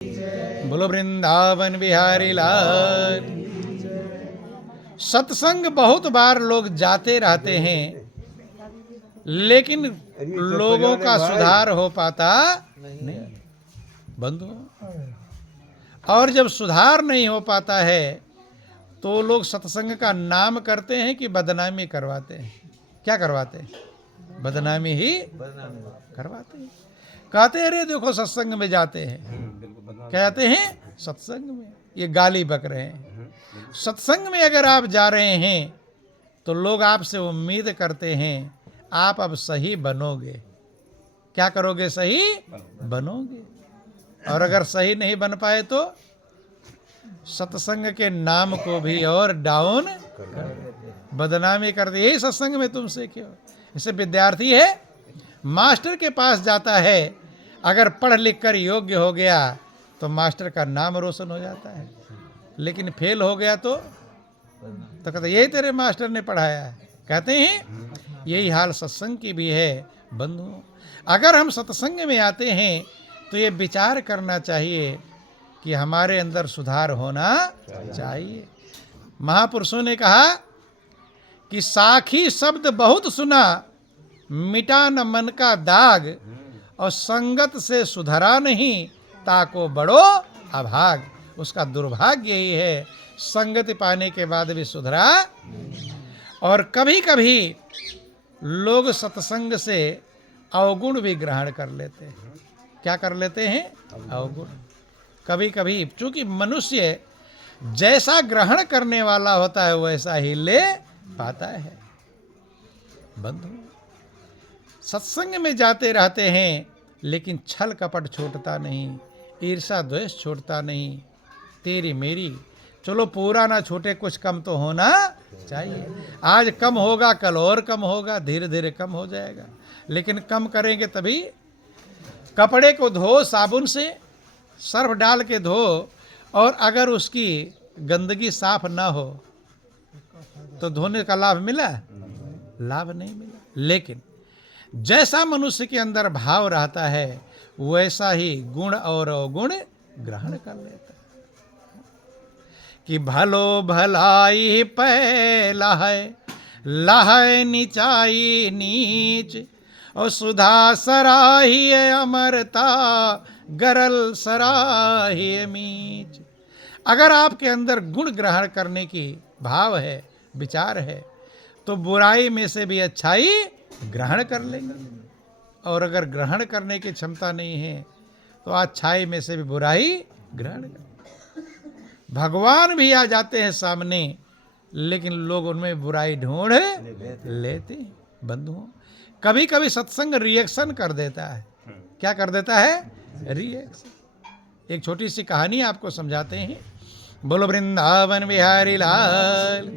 बोलो वृंदावन बिहारी लाल। सत्संग बहुत बार लोग जाते रहते हैं, लेकिन लोगों का सुधार हो पाता नहीं बंधु। और जब सुधार नहीं हो पाता है तो लोग सत्संग का नाम करते हैं कि बदनामी करवाते हैं। क्या करवाते हैं? बदनामी ही करवाते हैं। कहते हैं अरे देखो सत्संग में जाते हैं, कहते हैं सत्संग में, ये गाली बक रहे हैं। सत्संग में अगर आप जा रहे हैं तो लोग आपसे उम्मीद करते हैं आप अब सही बनोगे। क्या करोगे? सही बनोगे। और अगर सही नहीं बन पाए तो सत्संग के नाम को भी और डाउन बदनामी कर दे। यही सत्संग में तुमसे क्यों? इसे विद्यार्थी है, मास्टर के पास जाता है, अगर पढ़ लिख कर योग्य हो गया तो मास्टर का नाम रोशन हो जाता है, लेकिन फेल हो गया तो कहते यही तेरे मास्टर ने पढ़ाया है। कहते हैं यही हाल सत्संग की भी है बंधुओं। अगर हम सत्संग में आते हैं तो ये विचार करना चाहिए कि हमारे अंदर सुधार होना चाहिए। महापुरुषों ने कहा कि साखी शब्द बहुत सुना, मिटा न मन का दाग, और संगत से सुधरा नहीं, ताको बड़ो अभाग। उसका दुर्भाग्य यही है, संगति पाने के बाद भी सुधरा। और कभी कभी लोग सत्संग से अवगुण भी ग्रहण कर लेते हैं। क्या कर लेते हैं? अवगुण। कभी कभी चूंकि मनुष्य जैसा ग्रहण करने वाला होता है वैसा ही ले पाता है बंधु। सत्संग में जाते रहते हैं लेकिन छल कपट छूटता नहीं, ईर्षा द्वेष छूटता नहीं, तेरी मेरी। चलो पूरा ना छूटे, कुछ कम तो होना चाहिए। आज कम होगा, कल और कम होगा, धीरे धीरे कम हो जाएगा, लेकिन कम करेंगे तभी। कपड़े को धो साबुन से, सर्फ डाल के धो, और अगर उसकी गंदगी साफ ना हो तो धोने का लाभ मिला? लाभ नहीं मिला। लेकिन जैसा मनुष्य के अंदर भाव रहता है वैसा ही गुण और अवगुण ग्रहण कर लेता है। कि भलो भलाई पहला है, लहै नीचाई नीच, और सुधा सराहिए अमरता, गरल सराहिए मीच। अगर आपके अंदर गुण ग्रहण करने की भाव है, विचार है, तो बुराई में से भी अच्छाई ग्रहण कर लेंगे। और अगर ग्रहण करने की क्षमता नहीं है तो अच्छाई में से भी बुराई ग्रहण कर। भगवान भी आ जाते हैं सामने, लेकिन लोग उनमें बुराई ढूंढ लेते हैं बंधुओं। कभी कभी सत्संग रिएक्शन कर देता है। क्या कर देता है? रिएक्शन। एक छोटी सी कहानी आपको समझाते हैं। बोलो वृंदावन बिहारी लाल।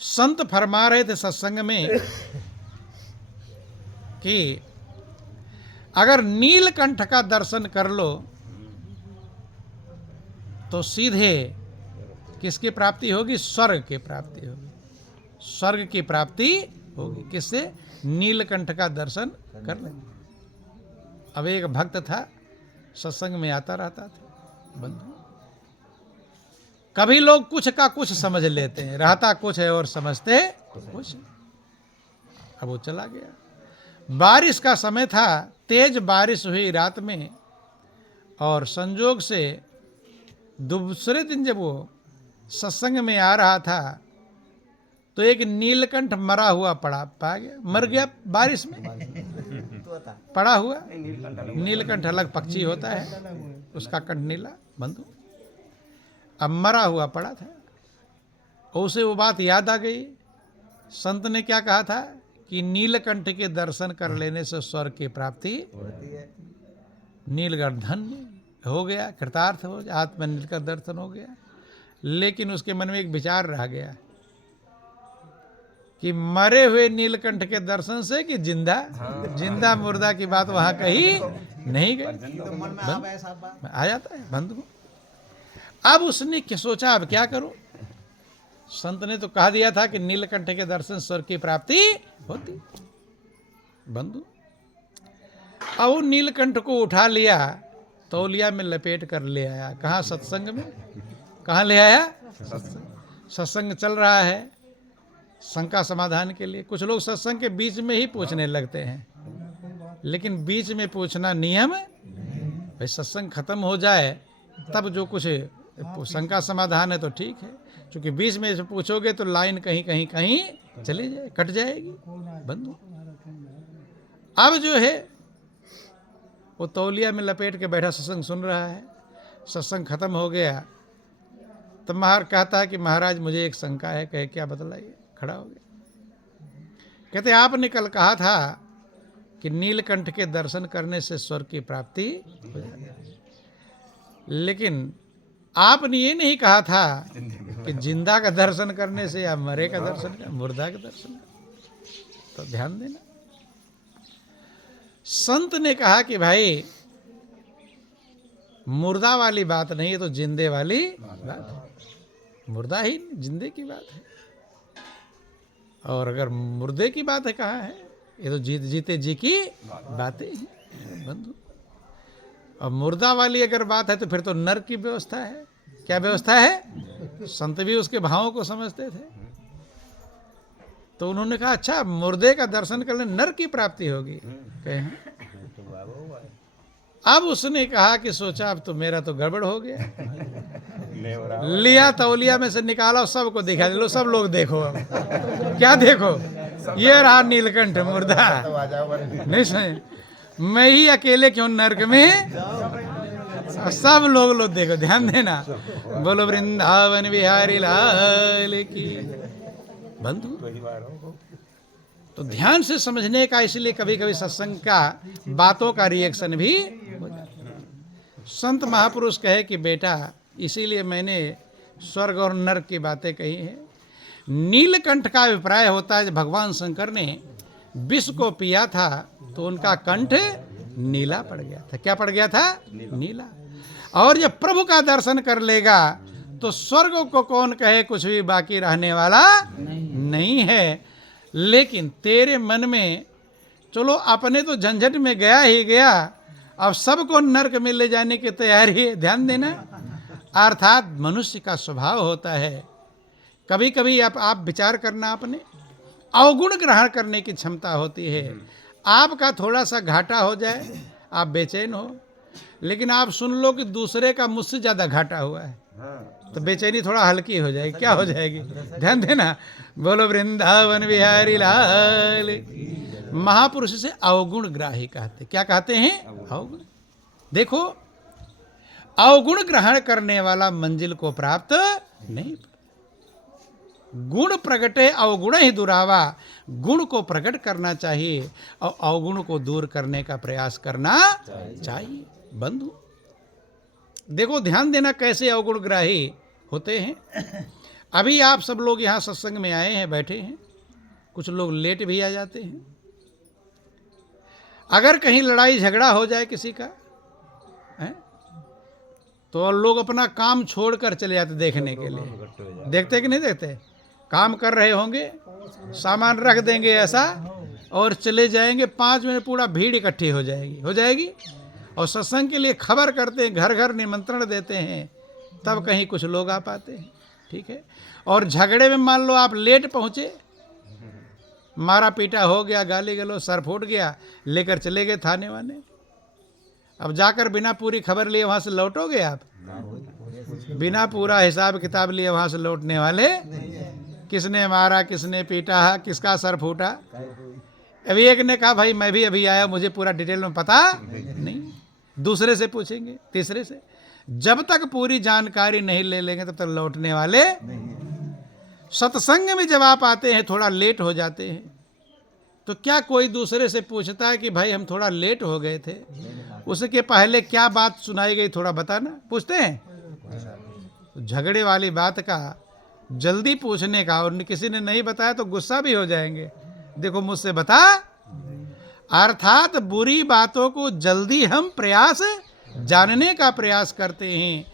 संत फरमा रहे थे सत्संग में कि अगर नीलकंठ का दर्शन कर लो तो सीधे किसकी प्राप्ति होगी? स्वर्ग की प्राप्ति होगी। स्वर्ग की प्राप्ति होगी। किससे? नीलकंठ का दर्शन कर ले। अब एक भक्त था, सत्संग में आता रहता था बंधु। कभी लोग कुछ का कुछ समझ लेते हैं, रहता कुछ है और समझते कुछ। अब वो चला गया। बारिश का समय था, तेज बारिश हुई रात में, और संजोग से दूसरे दिन जब वो सत्संग में आ रहा था तो एक नीलकंठ मरा हुआ पड़ा पा गया। मर गया बारिश में पड़ा हुआ। नीलकंठ अलग पक्षी होता है, उसका कंठ नीला बंधु। अब मरा हुआ पड़ा था, और उसे वो बात याद आ गई। संत ने क्या कहा था कि नीलकंठ के दर्शन कर लेने से स्वर्ग की प्राप्ति होती है। नीलकंठ धन्य हो गया, कृतार्थ हो गया, आत्मा नीलकंठ दर्शन हो गया। लेकिन उसके मन में एक विचार रह गया कि मरे हुए नीलकंठ के दर्शन से कि जिंदा जिंदा मुर्दा की बात वहां कही नहीं गई। आ जाता है बंधु। अब उसने क्या सोचा, अब क्या करूं? संत ने तो कहा दिया था कि नीलकंठ के दर्शन स्वर्ग की प्राप्ति होती बंधु। अब नीलकंठ को उठा लिया तौलिया में लपेट कर ले आया। कहाँ? सत्संग में। कहाँ ले आया? सत्संग चल रहा है शंका समाधान के लिए। कुछ लोग सत्संग के बीच में ही पूछने लगते हैं, लेकिन बीच में पूछना नियम भाई। सत्संग खत्म हो जाए तब जो कुछ शंका समाधान है तो ठीक है, क्योंकि बीच में से पूछोगे तो लाइन कहीं कहीं कहीं चली जाए, कट जाएगी, बंद हो। अब जो है वो तौलिया में लपेट के बैठा सत्संग सुन रहा है। सत्संग खत्म हो गया तब महाराज कहता है कि महाराज मुझे एक शंका है। कहे क्या? बतलाइए। खड़ा हो गया। कहते आपने कल कहा था कि नीलकंठ के दर्शन करने से स्वर्ग की प्राप्ति हो जाती है, लेकिन आपने ये नहीं कहा था कि जिंदा का दर्शन करने से या मरे का दर्शन, मुर्दा का दर्शन। तो ध्यान देना, संत ने कहा कि भाई मुर्दा वाली बात नहीं है, तो जिंदे वाली बात है। मुर्दा ही जिंदे की बात है, और अगर मुर्दे की बात है कहाँ है? ये तो जीते जी की बातें हैं बंधु। और मुर्दा वाली अगर बात है तो फिर तो नरक की व्यवस्था है। क्या व्यवस्था है? संत भी उसके भावों को समझते थे। तो उन्होंने कहा अच्छा मुर्दे का दर्शन करने नरक की प्राप्ति होगी। कहे अब उसने कहा कि सोचा अब तो मेरा तो गड़बड़ हो गया। लिया तौलिया में से निकाला, सबको दिखा दे लो, सब लोग देखो। अब क्या देखो? ये रहा नीलकंठ मुर्दा। नहीं सुने, मैं ही अकेले क्यों नरक में? सब लोग देखो। ध्यान देना। बोलो वृंदावन बिहारी लाल की। बंधु तो ध्यान से समझने का, इसलिए कभी कभी सत्संग का बातों का रिएक्शन भी हो जाता है। संत महापुरुष कहे कि बेटा इसीलिए मैंने स्वर्ग और नरक की बातें कही हैं। नीलकंठ का अभिप्राय होता है, भगवान शंकर ने विष को पिया था तो उनका कंठ नीला पड़ गया था। क्या पड़ गया था? नीला। और जब प्रभु का दर्शन कर लेगा तो स्वर्ग को कौन कहे कुछ भी बाकी रहने वाला नहीं है। लेकिन तेरे मन में चलो अपने तो झंझट में गया ही गया, अब सबको नरक में ले जाने की तैयारी है। ध्यान देना। अर्थात मनुष्य का स्वभाव होता है, कभी कभी आप विचार करना, अपने अवगुण ग्रहण करने की क्षमता होती है। आपका थोड़ा सा घाटा हो जाए आप बेचैन हो, लेकिन आप सुन लो कि दूसरे का मुझसे ज़्यादा घाटा हुआ है तो बेचैनी थोड़ा हल्की हो जाएगी। क्या हो जाएगी? ध्यान देना। बोलो वृंदावन बिहारी लाल। महापुरुष से अवगुण ग्राही कहते। क्या कहते हैं? अवगुण। देखो अवगुण ग्रहण करने वाला मंजिल को प्राप्त नहीं। गुण प्रगटे अवगुण ही दुरावा। गुण को प्रकट करना चाहिए और अवगुण को दूर करने का प्रयास करना चाहिए। बंधु देखो ध्यान देना कैसे अवगुण ग्राही होते हैं। अभी आप सब लोग यहाँ सत्संग में आए हैं, बैठे हैं, कुछ लोग लेट भी आ जाते हैं। अगर कहीं लड़ाई झगड़ा हो जाए किसी का है तो लोग अपना काम छोड़कर चले जाते देखने के लिए। देखते कि नहीं देखते? काम कर रहे होंगे, सामान रख देंगे ऐसा और चले जाएंगे, 5 मिनट पूरा भीड़ इकट्ठी हो जाएगी। और सत्संग के लिए खबर करते हैं, घर घर निमंत्रण देते हैं, तब कहीं कुछ लोग आ पाते हैं। ठीक है। और झगड़े में मान लो आप लेट पहुँचे, मारा पीटा हो गया, गाली गलौज, सर फूट गया, लेकर चले गए थाने वाले। अब जाकर बिना पूरी खबर लिए वहाँ से लौटोगे आप? बिना पूरा हिसाब किताब लिए वहाँ से लौटने वाले? किसने मारा, किसने पीटा, किसका सर फूटा? अभी एक ने कहा भाई मैं भी अभी आया, मुझे पूरा डिटेल में पता नहीं। दूसरे से पूछेंगे, तीसरे से। जब तक पूरी जानकारी नहीं ले लेंगे तब तक लौटने वाले। सत्संग में जब आप आते हैं थोड़ा लेट हो जाते हैं तो क्या कोई दूसरे से पूछता है कि भाई हम थोड़ा लेट हो गए थे, उसके पहले क्या बात सुनाई गई थोड़ा बताना? पूछते हैं। झगड़े वाली बात का जल्दी पूछने का, और किसी ने नहीं बताया तो गुस्सा भी हो जाएंगे, देखो मुझसे बता। अर्थात बुरी बातों को जल्दी हम प्रयास जानने का प्रयास करते हैं।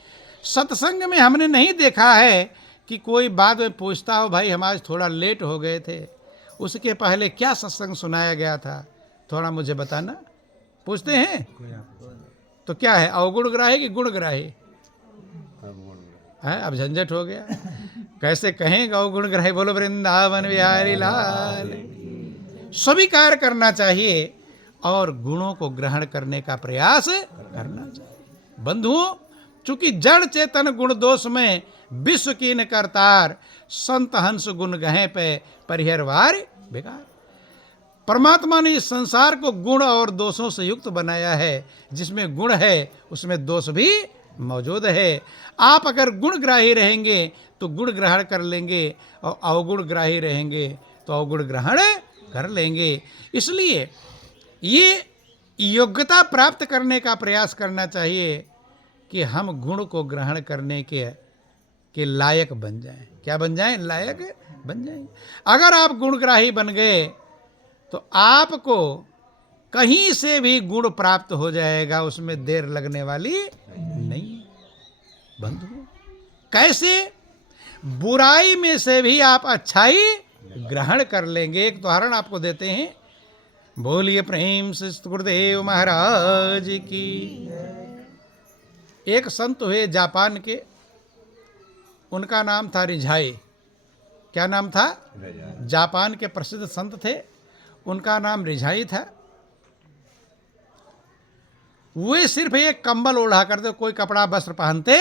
सत्संग में हमने नहीं देखा है कि कोई बाद में पूछता हो भाई हम आज थोड़ा लेट हो गए थे, उसके पहले क्या सत्संग सुनाया गया था, थोड़ा मुझे बताना? पूछते हैं? तो क्या है, अवगुण ग्राही कि गुण ग्राही है? अब झंझट हो गया, कैसे कहें अवगुण ग्राही? बोलो वृंदावन बिहारी लाल। स्वीकार करना चाहिए और गुणों को ग्रहण करने का प्रयास करना चाहिए। बंधुओं, चूंकि जड़ चेतन गुण दोष में विश्व कीन करतार, संत हंस गुण गहे पे परिहरवार बेकार। परमात्मा ने इस संसार को गुण और दोषों से युक्त बनाया है। जिसमें गुण है उसमें दोष भी मौजूद है। आप अगर गुणग्राही रहेंगे तो गुण ग्रहण कर लेंगे, और अवगुण ग्राही रहेंगे तो अवगुण ग्रहण कर लेंगे। इसलिए ये योग्यता प्राप्त करने का प्रयास करना चाहिए कि हम गुण को ग्रहण करने के लायक बन जाएं। क्या बन जाएं? लायक बन जाएं। अगर आप गुणग्राही बन गए तो आपको कहीं से भी गुण प्राप्त हो जाएगा, उसमें देर लगने वाली नहीं। बंधु, कैसे? बुराई में से भी आप अच्छाई ग्रहण कर लेंगे। एक उदाहरण आपको देते हैं। बोलिए प्रेम से गुरुदेव महाराज की। एक संत हुए जापान के, उनका नाम था रिझाई। क्या नाम था? जापान के प्रसिद्ध संत थे, उनका नाम रिझाई था। वे सिर्फ एक कंबल ओढ़ा करते, कोई कपड़ा वस्त्र पहनते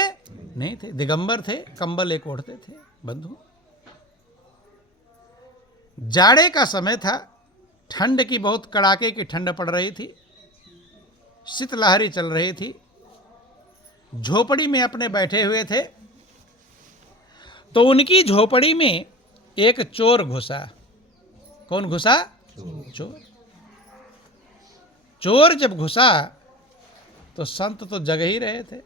नहीं थे, दिगंबर थे, कंबल एक ओढ़ते थे। बंधु, जाड़े का समय था, ठंड की बहुत कड़ाके की ठंड पड़ रही थी, शीतलहरी चल रही थी। झोपड़ी में अपने बैठे हुए थे तो उनकी झोपड़ी में एक चोर घुसा। कौन घुसा? चोर। चोर जब घुसा तो संत तो जग ही रहे थे।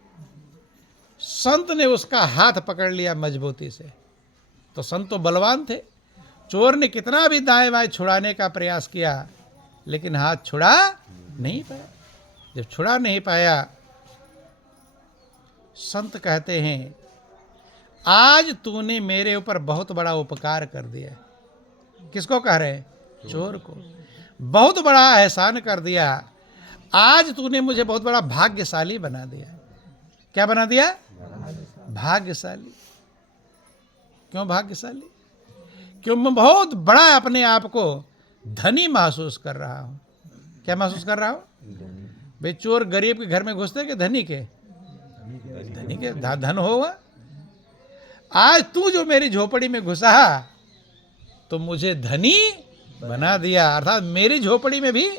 संत ने उसका हाथ पकड़ लिया मजबूती से। तो संत तो बलवान थे। चोर ने कितना भी दाएं बाएं छुड़ाने का प्रयास किया, लेकिन हाथ छुड़ा नहीं पाया। जब छुड़ा नहीं पाया, संत कहते हैं, आज तूने मेरे ऊपर बहुत बड़ा उपकार कर दिया। किसको कह रहे हैं? चोर को। बहुत बड़ा एहसान कर दिया। आज तूने मुझे बहुत बड़ा भाग्यशाली बना दिया। क्या बना दिया? भाग्यशाली। क्यों भाग्यशाली? क्यों? मैं बहुत बड़ा अपने आप को धनी महसूस कर रहा हूं। क्या महसूस कर रहा हूं? भाई, चोर गरीब के घर में घुसते कि धनी के? धनी के धन होगा। आज तू जो मेरी झोपड़ी में घुसा तो मुझे धनी बना दिया। अर्थात मेरी झोपड़ी में भी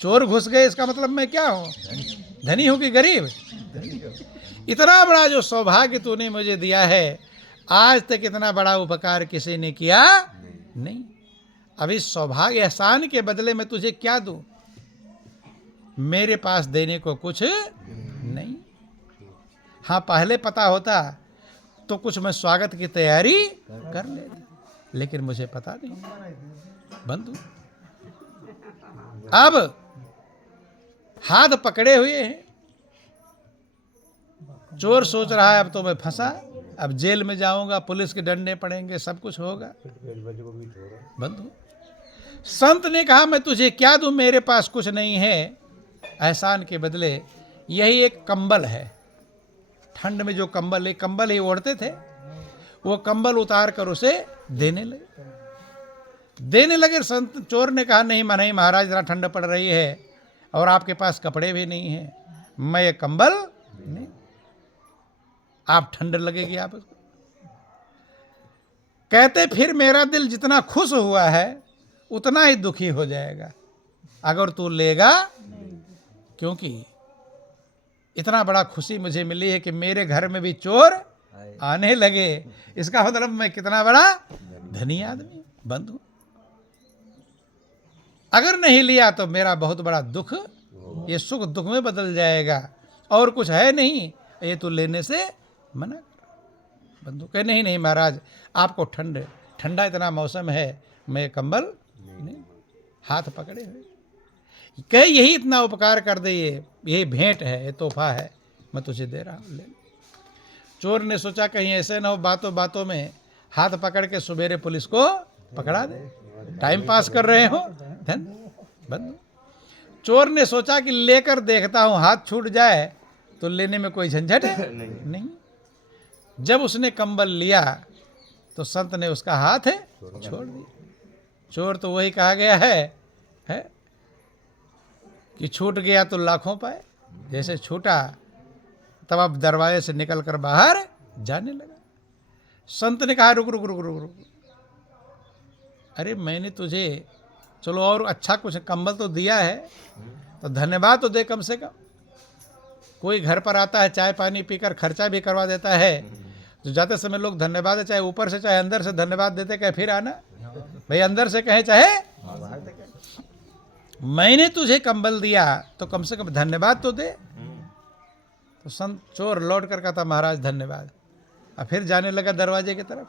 चोर घुस गए, इसका मतलब मैं क्या हूं? धनी हूं कि गरीब? इतना बड़ा जो सौभाग्य तूने मुझे दिया है, आज तक इतना बड़ा उपकार किसी ने किया नहीं। अब इस सौभाग्य एहसान के बदले में तुझे क्या दूं? मेरे पास देने को कुछ नहीं। हाँ, पहले पता होता तो कुछ मैं स्वागत की तैयारी कर लेता, लेकिन मुझे पता नहीं। बंधु, अब हाथ पकड़े हुए हैं। चोर सोच रहा है अब तो मैं फंसा, अब जेल में जाऊंगा, पुलिस के डंडे पड़ेंगे, सब कुछ होगा। बंधु, संत ने कहा, मैं तुझे क्या दूं? मेरे पास कुछ नहीं है। एहसान के बदले यही एक कंबल है। ठंड में जो कंबल ही ओढ़ते थे, वो कंबल उतार कर उसे देने लगे। संत चोर ने कहा, नहीं महाराज, जरा ठंड पड़ रही है और आपके पास कपड़े भी नहीं हैं, मैं ये कंबल नहीं। आप ठंड लगेगी आप उसको। कहते, फिर मेरा दिल जितना खुश हुआ है उतना ही दुखी हो जाएगा अगर तू लेगा, क्योंकि इतना बड़ा खुशी मुझे मिली है कि मेरे घर में भी चोर आने लगे। इसका मतलब मैं कितना बड़ा धनी आदमी। बंधु, अगर नहीं लिया तो मेरा बहुत बड़ा दुख, ये सुख दुख में बदल जाएगा, और कुछ है नहीं, ये तो लेने से मना कर। बंधु कहे, नहीं महाराज, आपको ठंडा इतना मौसम है, मैं कंबल नहीं। हाथ पकड़े हुए कहे, यही इतना उपकार कर दे, यही भेंट है, ये तोहफा है, मैं तुझे दे रहा हूँ, ले। चोर ने सोचा कहीं ऐसे ना हो बातों बातों में हाथ पकड़ के सवेरे पुलिस को पकड़ा दे, टाइम पास कर रहे हो। धन बंधु, चोर ने सोचा कि लेकर देखता हूं, हाथ छूट जाए तो लेने में कोई झंझट नहीं। जब उसने कंबल लिया तो संत ने उसका हाथ छोड़ दिया। चोर तो वही कहा गया है कि छूट गया तो लाखों पाए। जैसे छूटा तब अब दरवाजे से निकलकर बाहर जाने लगा। संत ने कहा रुक रुक रुक रुक रुक, अरे मैंने तुझे चलो और अच्छा कुछ कंबल तो दिया है तो धन्यवाद तो दे कम से कम। कोई घर पर आता है चाय पानी पीकर खर्चा भी करवा देता है, जो जाते समय लोग धन्यवाद चाहे ऊपर से चाहे अंदर से धन्यवाद देते, कहे फिर आना भाई, अंदर से कहे चाहे मैंने तुझे कंबल दिया तो कम से कम धन्यवाद तो दे। तो संत चोर लौट कर कहता महाराज धन्यवाद, और फिर जाने लगा दरवाजे की तरफ।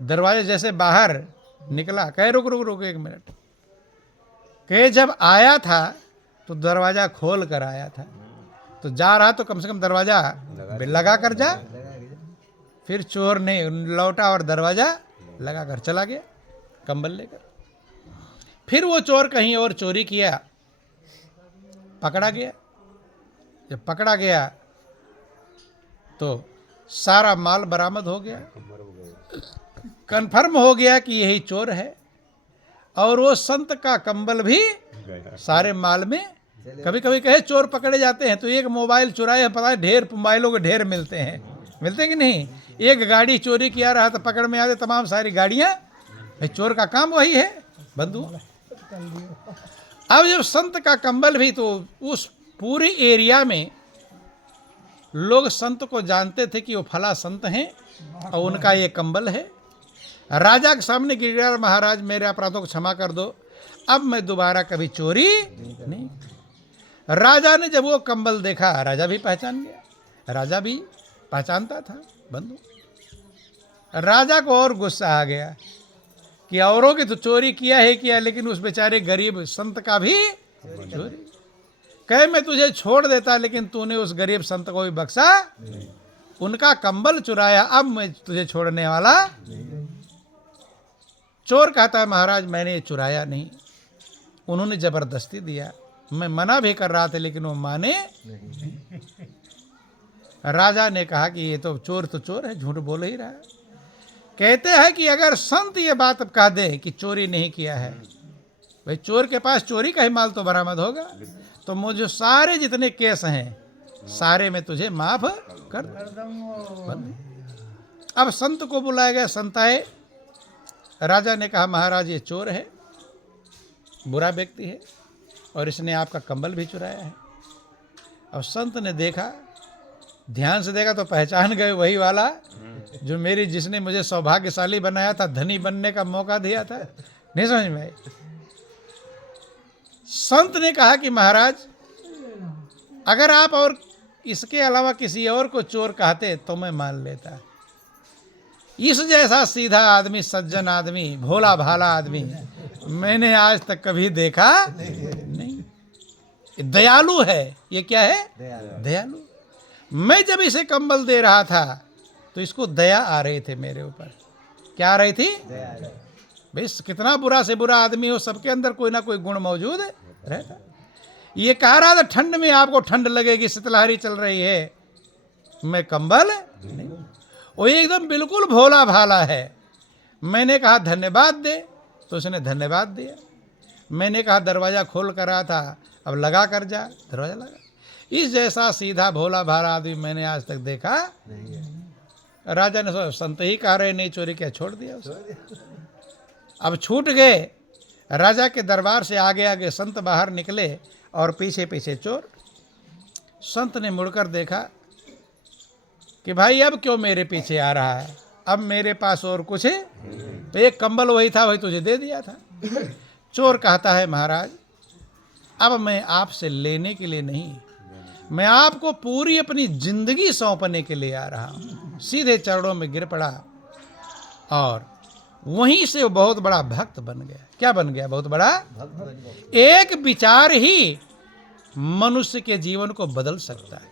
दरवाजे जैसे बाहर निकला, कहे रुक रुक रुक 1 मिनट, कहे जब आया था तो दरवाजा खोल कर आया था, तो जा रहा तो कम से कम दरवाजा लगा कर जा। फिर चोर ने लौटा और दरवाजा लगा कर चला गया कंबल लेकर। फिर वो चोर कहीं और चोरी किया, पकड़ा गया। जब पकड़ा गया तो सारा माल बरामद हो गया, कन्फर्म हो गया कि यही चोर है। और वो संत का कंबल भी सारे माल में। कभी कभी कहे चोर पकड़े जाते हैं तो एक मोबाइल चुराए, पता है ढेर मोबाइलों के ढेर मिलते हैं कि नहीं। एक गाड़ी चोरी किया रहा तो पकड़ में आते तमाम सारी गाड़ियां। भाई चोर का काम वही है बंधु। अब जब संत का कंबल भी, तो उस पूरे एरिया में लोग संत को जानते थे कि वो फला संत हैं और उनका ये कंबल है। राजा के सामने गिरगिड़ा, महाराज मेरे अपराधों को क्षमा कर दो, अब मैं दोबारा कभी चोरी नहीं। राजा ने जब वो कंबल देखा, राजा भी पहचान गया। राजा भी पहचानता था बंधु। राजा को और गुस्सा आ गया कि औरों की तो चोरी किया, लेकिन उस बेचारे गरीब संत का भी चोरी। कहे मैं तुझे छोड़ देता, लेकिन तूने उस गरीब संत को भी बख्शा, उनका कंबल चुराया, अब मैं तुझे छोड़ने वाला। चोर कहता है महाराज मैंने ये चुराया नहीं, उन्होंने जबरदस्ती दिया, मैं मना भी कर रहा था लेकिन वो माने नहीं। राजा ने कहा कि ये तो चोर है, झूठ बोल ही रहा है। कहते हैं कि अगर संत ये बात कह दे कि चोरी नहीं किया है, भाई चोर के पास चोरी का ही माल तो बरामद होगा, तो मुझे सारे जितने केस हैं सारे में तुझे माफ कर दूंगा। अब संत को बुलाया गया, संत आए। राजा ने कहा महाराज ये चोर है, बुरा व्यक्ति है और इसने आपका कंबल भी चुराया है। अब संत ने देखा, ध्यान से देखा तो पहचान गए वही वाला जो जिसने मुझे सौभाग्यशाली बनाया था, धनी बनने का मौका दिया था। नहीं समझ में आई। संत ने कहा कि महाराज अगर आप और इसके अलावा किसी और को चोर कहते तो मैं मान लेता, इस जैसा सीधा आदमी, सज्जन आदमी, भोला भाला आदमी मैंने आज तक कभी देखा नहीं। दयालु है, ये क्या है? दयालु। मैं जब इसे कंबल दे रहा था तो इसको दया आ रही थी मेरे ऊपर। क्या आ रही थी? भाई कितना बुरा से बुरा आदमी हो, सबके अंदर कोई ना कोई गुण मौजूद रहता। ये कह रहा था ठंड में आपको ठंड लगेगी, शीतलहरी चल रही है, मैं कंबल नहीं। वो एकदम बिल्कुल भोला भाला है। मैंने कहा धन्यवाद दे तो उसने धन्यवाद दिया। मैंने कहा दरवाज़ा खोल कर रहा था, अब लगा कर जा, दरवाज़ा लगा। इस जैसा सीधा भोला भाला आदमी मैंने आज तक देखा नहीं। राजा ने सोचा संत ही कह रहे नहीं चोरी किया, छोड़ दिया उसे। अब छूट गए। राजा के दरबार से आगे आगे संत बाहर निकले और पीछे पीछे चोर। संत ने मुड़कर देखा कि भाई अब क्यों मेरे पीछे आ रहा है, अब मेरे पास और कुछ है? तो एक कंबल वही था, वही तुझे दे दिया था। चोर कहता है महाराज अब मैं आपसे लेने के लिए नहीं, मैं आपको पूरी अपनी जिंदगी सौंपने के लिए आ रहा हूँ। सीधे चरणों में गिर पड़ा और वहीं से वो बहुत बड़ा भक्त बन गया। क्या बन गया? बहुत बड़ा भक्त बन गया। एक विचार ही मनुष्य के जीवन को बदल सकता है,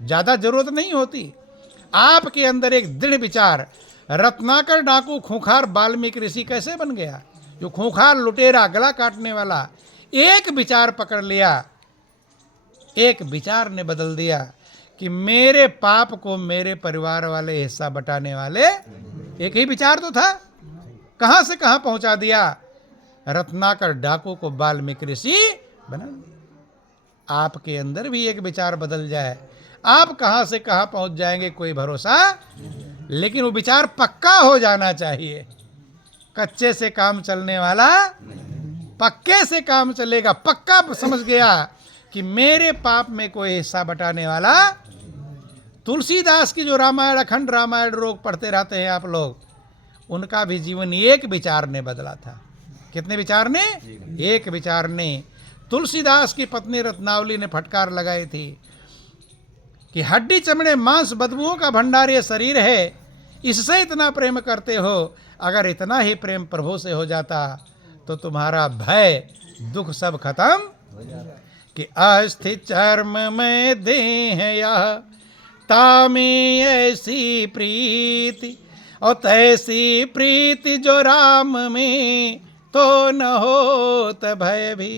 ज्यादा जरूरत नहीं होती। आपके अंदर एक दृढ़ विचार। रत्नाकर डाकू खूंखार वाल्मीकि ऋषि कैसे बन गया? जो खूंखार लुटेरा, गला काटने वाला, एक विचार पकड़ लिया एक विचार ने बदल दिया कि मेरे पाप को मेरे परिवार वाले हिस्सा बटाने वाले, एक ही विचार तो था, कहां से कहां पहुंचा दिया। रत्नाकर डाकू को वाल्मीकि ऋषि बना दिया। आपके अंदर भी एक विचार बदल जाए, आप कहां से कहां पहुंच जाएंगे कोई भरोसा, लेकिन वो विचार पक्का हो जाना चाहिए। कच्चे से काम चलने वाला पक्के से काम चलेगा। पक्का समझ गया कि मेरे पाप में कोई हिस्सा बटाने वाला। तुलसीदास की जो रामायण, अखंड रामायण रोग पढ़ते रहते हैं आप लोग, उनका भी जीवन एक विचार ने बदला था। कितने विचार ने? एक विचार ने। तुलसीदास की पत्नी रत्नावली ने फटकार लगाई थी कि हड्डी चमड़े मांस बदबुओं का भंडार ये शरीर है, इससे इतना प्रेम करते हो, अगर इतना ही प्रेम प्रभु से हो जाता तो तुम्हारा भय दुख सब खत्म हो जाता। कि अस्थि चर्म में देह यह, तामी ऐसी प्रीति, और तैसी प्रीति जो राम में, तो न होत भय भी।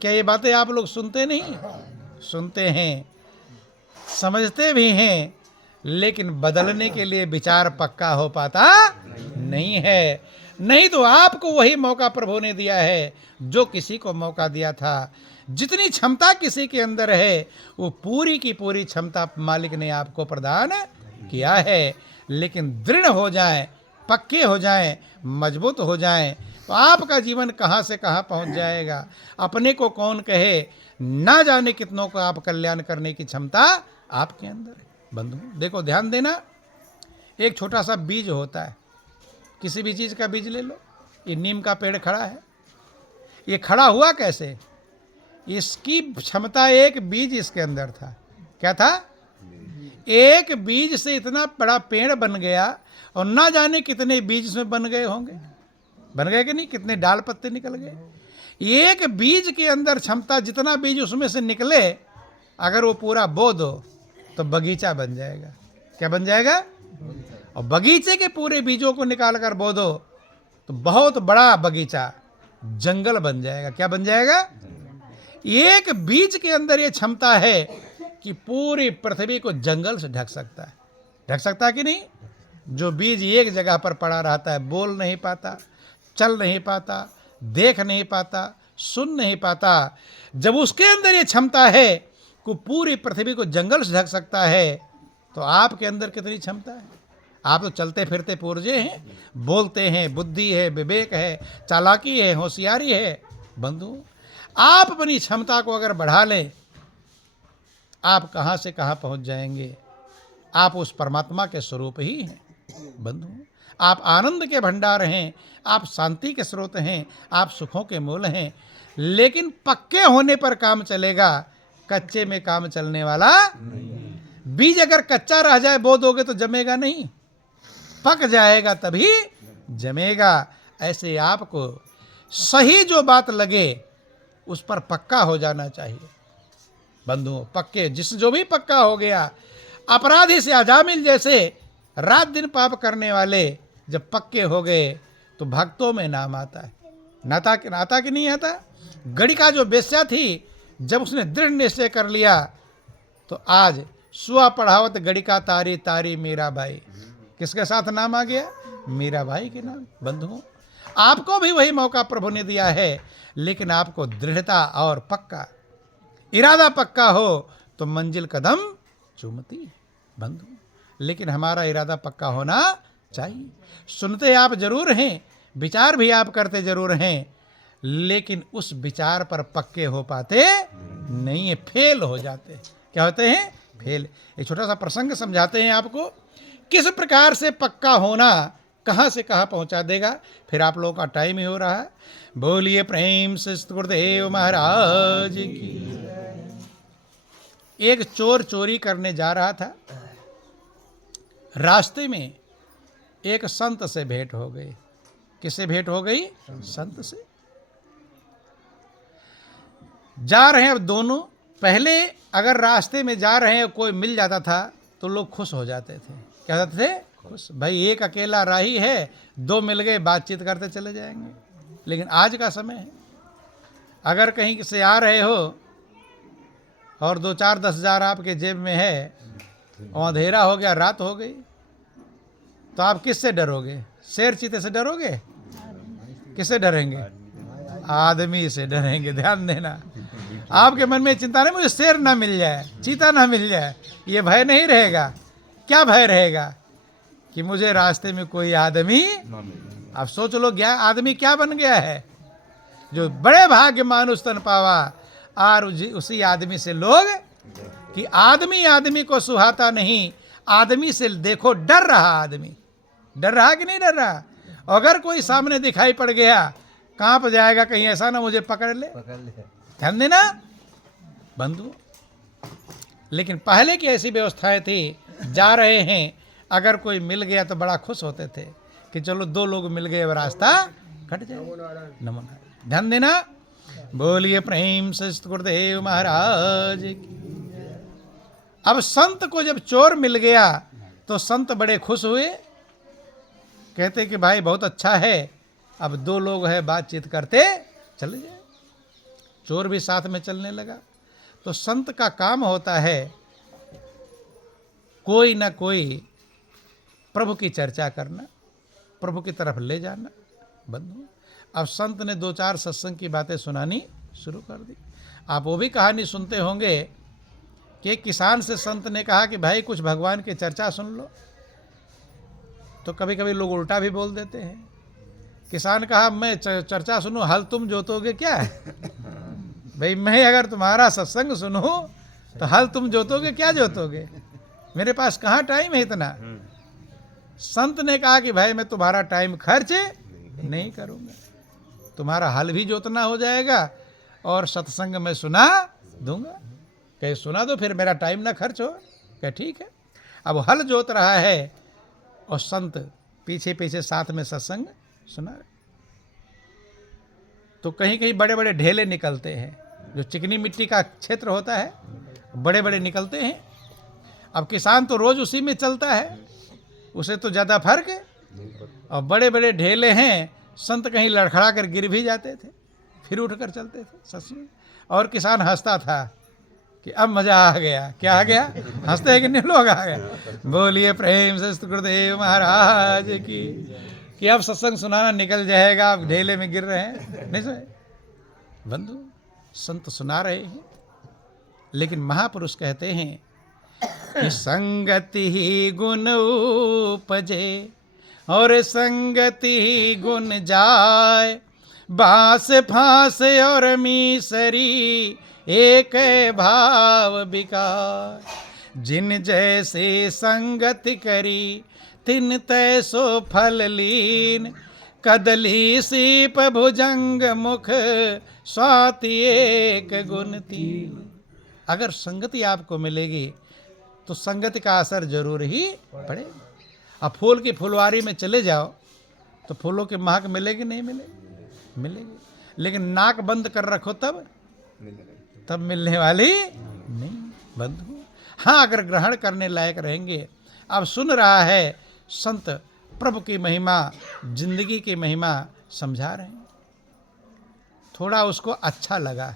क्या ये बातें आप लोग सुनते नहीं? सुनते हैं, समझते भी हैं, लेकिन बदलने के लिए विचार पक्का हो पाता नहीं है। नहीं तो आपको वही मौका प्रभु ने दिया है जो किसी को मौका दिया था। जितनी क्षमता किसी के अंदर है, वो पूरी की पूरी क्षमता मालिक ने आपको प्रदान किया है। लेकिन दृढ़ हो जाए, पक्के हो जाए, मजबूत हो जाए, तो आपका जीवन कहाँ से कहाँ पहुँच जाएगा। अपने को कौन कहे, ना जाने कितनों को आप कल्याण करने की क्षमता आपके अंदर है। बंधु देखो, ध्यान देना, एक छोटा सा बीज होता है, किसी भी चीज़ का बीज ले लो। ये नीम का पेड़ खड़ा है, ये खड़ा हुआ कैसे? इसकी क्षमता, एक बीज इसके अंदर था। क्या था? एक बीज से इतना बड़ा पेड़ बन गया, और ना जाने कितने बीज इसमें बन गए होंगे। बन गए कि नहीं? कितने डाल पत्ते निकल गए। एक बीज के अंदर क्षमता, जितना बीज उसमें से निकले, अगर वो पूरा बो दो तो बगीचा बन जाएगा। क्या बन जाएगा? और बगीचे के पूरे बीजों को निकाल कर बो दो तो बहुत बड़ा बगीचा, जंगल बन जाएगा। क्या बन जाएगा? एक बीज के अंदर ये क्षमता है कि पूरी पृथ्वी को जंगल से ढक सकता है। ढक सकता है कि नहीं? जो बीज एक जगह पर पड़ा रहता है, बोल नहीं पाता, चल नहीं पाता, देख नहीं पाता, सुन नहीं पाता, जब उसके अंदर ये क्षमता है कि पूरी पृथ्वी को जंगल से ढक सकता है, तो आपके अंदर कितनी क्षमता है। आप तो चलते फिरते पुर्जे हैं, बोलते हैं, बुद्धि है, विवेक है, चालाकी है, होशियारी है। बंधु, आप अपनी क्षमता को अगर बढ़ा लें, आप कहाँ से कहाँ पहुँच जाएंगे। आप उस परमात्मा के स्वरूप ही हैं। बंधु, आप आनंद के भंडार हैं, आप शांति के स्रोत हैं, आप सुखों के मूल हैं। लेकिन पक्के होने पर काम चलेगा, कच्चे में काम चलने वाला बीज अगर कच्चा रह जाए, बो दोगे तो जमेगा नहीं, पक जाएगा तभी जमेगा। ऐसे आपको सही जो बात लगे उस पर पक्का हो जाना चाहिए। बंधुओं, पक्के, जो भी पक्का हो गया, अपराधी से अजामिल जैसे रात दिन पाप करने वाले जब पक्के हो गए तो भक्तों में नाम आता है। नाता कि नहीं आता? गणिका जो बेस्या थी, जब उसने दृढ़ निश्चय कर लिया तो आज सुआ पढ़ावत गणिका तारी तारी मीरा भाई। किसके साथ नाम आ गया? मीरा भाई के नाम। बंधुओं, आपको भी वही मौका प्रभु ने दिया है, लेकिन आपको दृढ़ता और पक्का इरादा पक्का हो तो मंजिल कदम चूमती है। बंधु, लेकिन हमारा इरादा पक्का होना चाहिए। सुनते आप जरूर हैं, विचार भी आप करते जरूर हैं, लेकिन उस विचार पर पक्के हो पाते नहीं है, फेल हो जाते। क्या होते हैं? फेल। एक छोटा सा प्रसंग समझाते हैं आपको, किस प्रकार से पक्का होना कहाँ से कहाँ पहुँचा देगा। फिर आप लोगों का टाइम ही हो रहा है। बोलिए प्रेम से गुरुदेव महाराज की। एक चोर चोरी करने जा रहा था, रास्ते में एक संत से भेंट हो गई। किससे भेंट हो गई? संत से। जा रहे हैं अब दोनों। पहले अगर रास्ते में जा रहे हैं कोई मिल जाता था तो लोग खुश हो जाते थे। क्या कहते थे? खुश। भाई एक अकेला राही है, दो मिल गए, बातचीत करते चले जाएंगे। लेकिन आज का समय है, अगर कहीं से आ रहे हो और 2-4-10,000 आपके जेब में है और अंधेरा हो गया, रात हो गई, तो आप किससे डरोगे? शेर चीते से डरोगे? किससे डरेंगे? आदमी से डरेंगे। ध्यान देना, आपके मन में चिंता नहीं मुझे शेर ना मिल जाए, चीता ना मिल जाए, ये भय नहीं रहेगा। क्या भय रहेगा? कि मुझे रास्ते में कोई आदमी, अब सोच लो क्या आदमी क्या बन गया है, जो बड़े भाग्य मानुष तन पावा, और उसी आदमी से लोग, कि आदमी आदमी को सुहाता नहीं, आदमी से देखो डर रहा आदमी। डर रहा कि नहीं डर रहा? अगर कोई सामने दिखाई पड़ गया कांप जाएगा, कहीं ऐसा ना मुझे पकड़ ले। ध्यान देना बंधु। लेकिन पहले की ऐसी व्यवस्थाएं थी, जा रहे हैं, अगर कोई मिल गया तो बड़ा खुश होते थे कि चलो 2 लोग मिल गए, अब रास्ता कट जाए। नमो नारायण। ध्यान देना, बोलिए प्रेम से गुरुदेव महाराज की। अब संत को जब चोर मिल गया तो संत बड़े खुश हुए, कहते कि भाई बहुत अच्छा है, अब 2 लोग है, बातचीत करते चले जाए। चोर भी साथ में चलने लगा। तो संत का काम होता है कोई ना कोई प्रभु की चर्चा करना, प्रभु की तरफ ले जाना। बंधु, अब संत ने 2-4 सत्संग की बातें सुनानी शुरू कर दी। आप वो भी कहानी सुनते होंगे कि एक किसान से संत ने कहा कि भाई कुछ भगवान की चर्चा सुन लो। तो कभी कभी लोग उल्टा भी बोल देते हैं। किसान कहा मैं चर्चा सुनूं, हल तुम जोतोगे क्या? भाई मैं अगर तुम्हारा सत्संग सुनूं तो हल तुम जोतोगे क्या? जोतोगे, मेरे पास कहाँ टाइम है इतना। संत ने कहा कि भाई मैं तुम्हारा टाइम खर्च नहीं करूंगा, तुम्हारा हल भी जोतना हो जाएगा और सत्संग में सुना दूंगा। कहे सुना दो, फिर मेरा टाइम ना खर्च हो। कहे ठीक है। अब हल जोत रहा है और संत पीछे पीछे साथ में सत्संग सुना रहे। तो कहीं कहीं बड़े बड़े ढेले निकलते हैं, जो चिकनी मिट्टी का क्षेत्र होता है, बड़े बड़े निकलते हैं। अब किसान तो रोज उसी में चलता है, उसे तो ज़्यादा फर्क है। और बड़े बड़े ढेले हैं, संत कहीं लड़खड़ा कर गिर भी जाते थे, फिर उठकर चलते थे सच में। और किसान हंसता था कि अब मज़ा आ गया। क्या आ गया? हंसते हैं कि नहीं लोग? आ गया। बोलिए प्रेम से गुरुदेव महाराज की। कि अब सत्संग सुनाना निकल जाएगा, अब ढेले में गिर रहे हैं, नहीं सुने? बंधु, संत सुना रहे हैं, लेकिन महापुरुष कहते हैं कि संगति ही गुण उपजे और संगति ही गुण जाय, बांस फांस और मीसरी एक भाव बिकार, जिन जैसे संगति करी तिन तैसो फल लीन, कदली सीप भुजंग मुख स्वाति एक गुण तीन। अगर संगति आपको मिलेगी तो संगति का असर जरूर ही पड़ेगा। अब फूल की फुलवारी में चले जाओ तो फूलों की महक मिलेगी नहीं मिलेगी? मिलेगी। लेकिन नाक बंद कर रखो तब मिलने वाली नहीं बंधु। हाँ, अगर ग्रहण करने लायक रहेंगे। अब सुन रहा है संत प्रभु की महिमा, जिंदगी की महिमा समझा रहे हैं। थोड़ा उसको अच्छा लगा।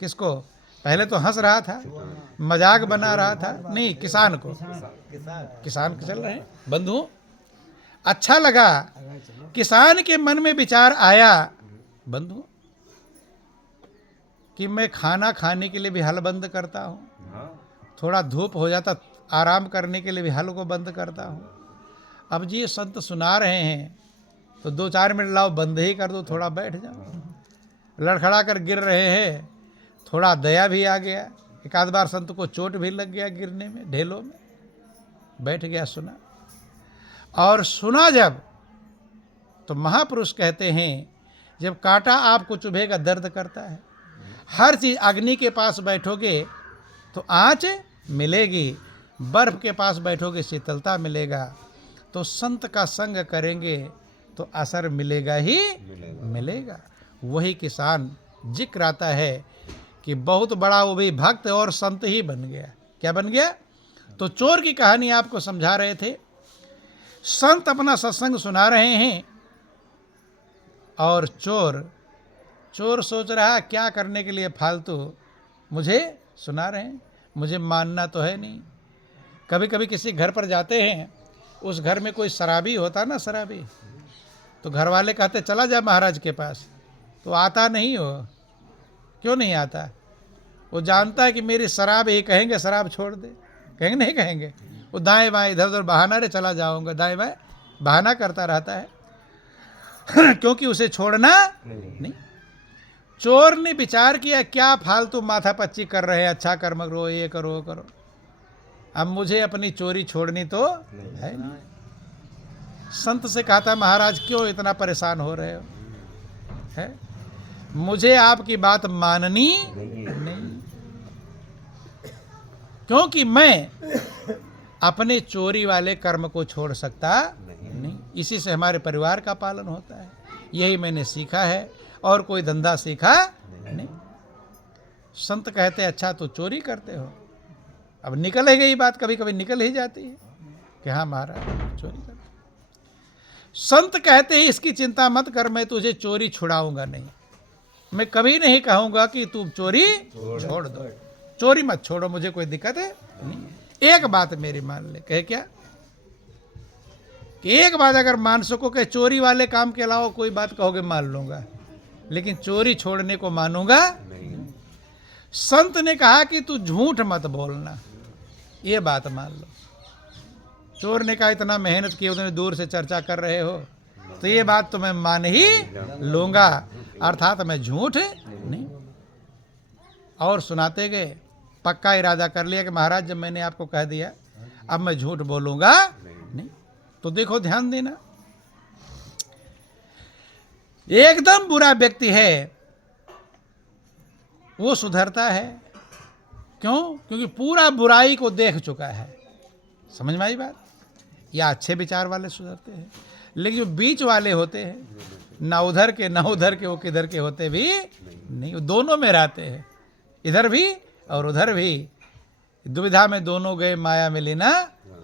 किसको? पहले तो हंस रहा था, मजाक बना रहा था, नहीं किसान को, किसान चल रहे हैं बंधु। अच्छा लगा, किसान के मन में विचार आया बंधु कि मैं खाना खाने के लिए भी हल बंद करता हूँ, थोड़ा धूप हो जाता आराम करने के लिए भी हल को बंद करता हूँ। अब जी ये संत सुना रहे हैं तो 2-4 मिनट लाओ बंद ही कर दो, थोड़ा बैठ जाओ। लड़खड़ा कर गिर रहे हैं, थोड़ा दया भी आ गया। एक आध बार संत को चोट भी लग गया गिरने में, ढेलों में। बैठ गया, सुना। और सुना जब, तो महापुरुष कहते हैं जब कांटा आपको चुभेगा दर्द करता है। हर चीज़, अग्नि के पास बैठोगे तो आँच मिलेगी, बर्फ के पास बैठोगे शीतलता मिलेगा। तो संत का संग करेंगे तो असर मिलेगा ही मिलेगा। वही किसान जिक्र आता है कि बहुत बड़ा वो भी भक्त और संत ही बन गया। क्या बन गया? तो चोर की कहानी आपको समझा रहे थे। संत अपना सत्संग सुना रहे हैं और चोर सोच रहा क्या करने के लिए फालतू मुझे सुना रहे हैं, मुझे मानना तो है नहीं। कभी कभी किसी घर पर जाते हैं, उस घर में कोई शराबी होता ना, शराबी, तो घर वाले कहते चला जा महाराज के पास, तो आता नहीं हो। क्यों नहीं आता? वो जानता है कि मेरी शराब, ये कहेंगे शराब छोड़ दे, कहेंगे नहीं कहेंगे, वो दाएं बाएं इधर उधर बहाना रे चला जाऊंगा, दाएं बाएं बहाना करता रहता है क्योंकि उसे छोड़ना नहीं। चोर ने विचार किया क्या फालतू माथा पच्ची कर रहे हैं, अच्छा कर्म करो, ये करो वो करो, अब मुझे अपनी चोरी छोड़नी तो है नहीं। संत से कहा था महाराज क्यों इतना परेशान हो रहे हो, है मुझे आपकी बात माननी नहीं, क्योंकि मैं अपने चोरी वाले कर्म को छोड़ सकता नहीं। इसी से हमारे परिवार का पालन होता है, यही मैंने सीखा है, और कोई धंधा सीखा नहीं। संत कहते अच्छा तो चोरी करते हो, अब निकल ही गई बात, कभी कभी निकल ही जाती है कि हाँ महाराज चोरी करते। संत कहते हैं इसकी चिंता मत कर, मैं तुझे चोरी छुड़ाऊंगा नहीं, मैं कभी नहीं कहूंगा कि तू चोरी छोड़ दो, चोरी मत छोड़ो, मुझे कोई दिक्कत है नहीं। एक बात मेरी मान ले, कहे क्या कि एक बात अगर मान सको कि चोरी वाले काम के अलावा कोई बात कहोगे मान लूंगा, लेकिन चोरी छोड़ने को मानूंगा नहीं। संत ने कहा कि तू झूठ मत बोलना, ये बात मान लो। चोर ने कहा इतना मेहनत की, उतने दूर से चर्चा कर रहे हो, तो ये बात तो मैं मान ही लूंगा, अर्थात मैं झूठ नहीं। और सुनाते गए, पक्का इरादा कर लिया कि महाराज जब मैंने आपको कह दिया अब मैं झूठ बोलूंगा नहीं। तो देखो ध्यान देना, एकदम बुरा व्यक्ति है वो सुधरता है, क्यों? क्योंकि पूरा बुराई को देख चुका है। समझ में आई बात? या अच्छे विचार वाले सुधरते हैं, लेकिन जो बीच वाले होते हैं, ना उधर के ना उधर के, वो किधर के होते भी नहीं, वो दोनों में रहते हैं, इधर भी और उधर भी, दुविधा में दोनों गए माया मिली ना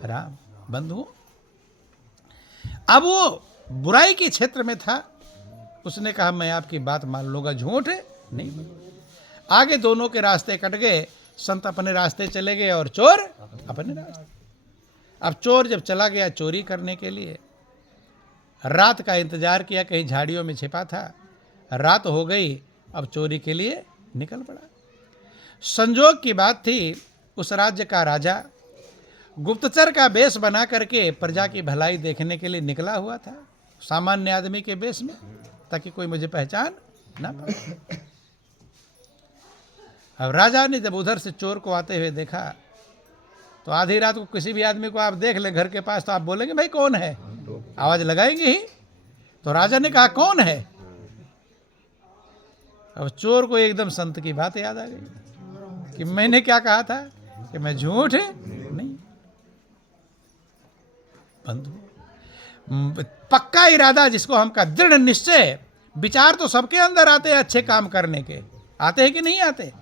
राम। बंधु अब वो बुराई के क्षेत्र में था, उसने कहा मैं आपकी बात मान लूंगा, झूठ नहीं। आगे दोनों के रास्ते कट गए, संत अपने रास्ते चले गए और चोर अपने रास्ते। अब चोर जब चला गया चोरी करने के लिए, रात का इंतजार किया, कहीं झाड़ियों में छिपा था, रात हो गई, अब चोरी के लिए निकल पड़ा। संजोग की बात थी, उस राज्य का राजा गुप्तचर का वेश बना करके प्रजा की भलाई देखने के लिए निकला हुआ था, सामान्य आदमी के वेश में, ताकि कोई मुझे पहचान ना पाए। अब राजा ने जब उधर से चोर को आते हुए देखा, तो आधी रात को किसी भी आदमी को आप देख ले घर के पास, तो आप बोलेंगे भाई कौन है, आवाज लगाएंगे ही। तो राजा ने कहा कौन है? अब चोर को एकदम संत की बात याद आ गई कि मैंने क्या कहा था कि मैं झूठ नहीं। बंधु पक्का इरादा जिसको हम का दृढ़ निश्चय, विचार तो सबके अंदर आते हैं अच्छे काम करने के, आते हैं कि नहीं आते?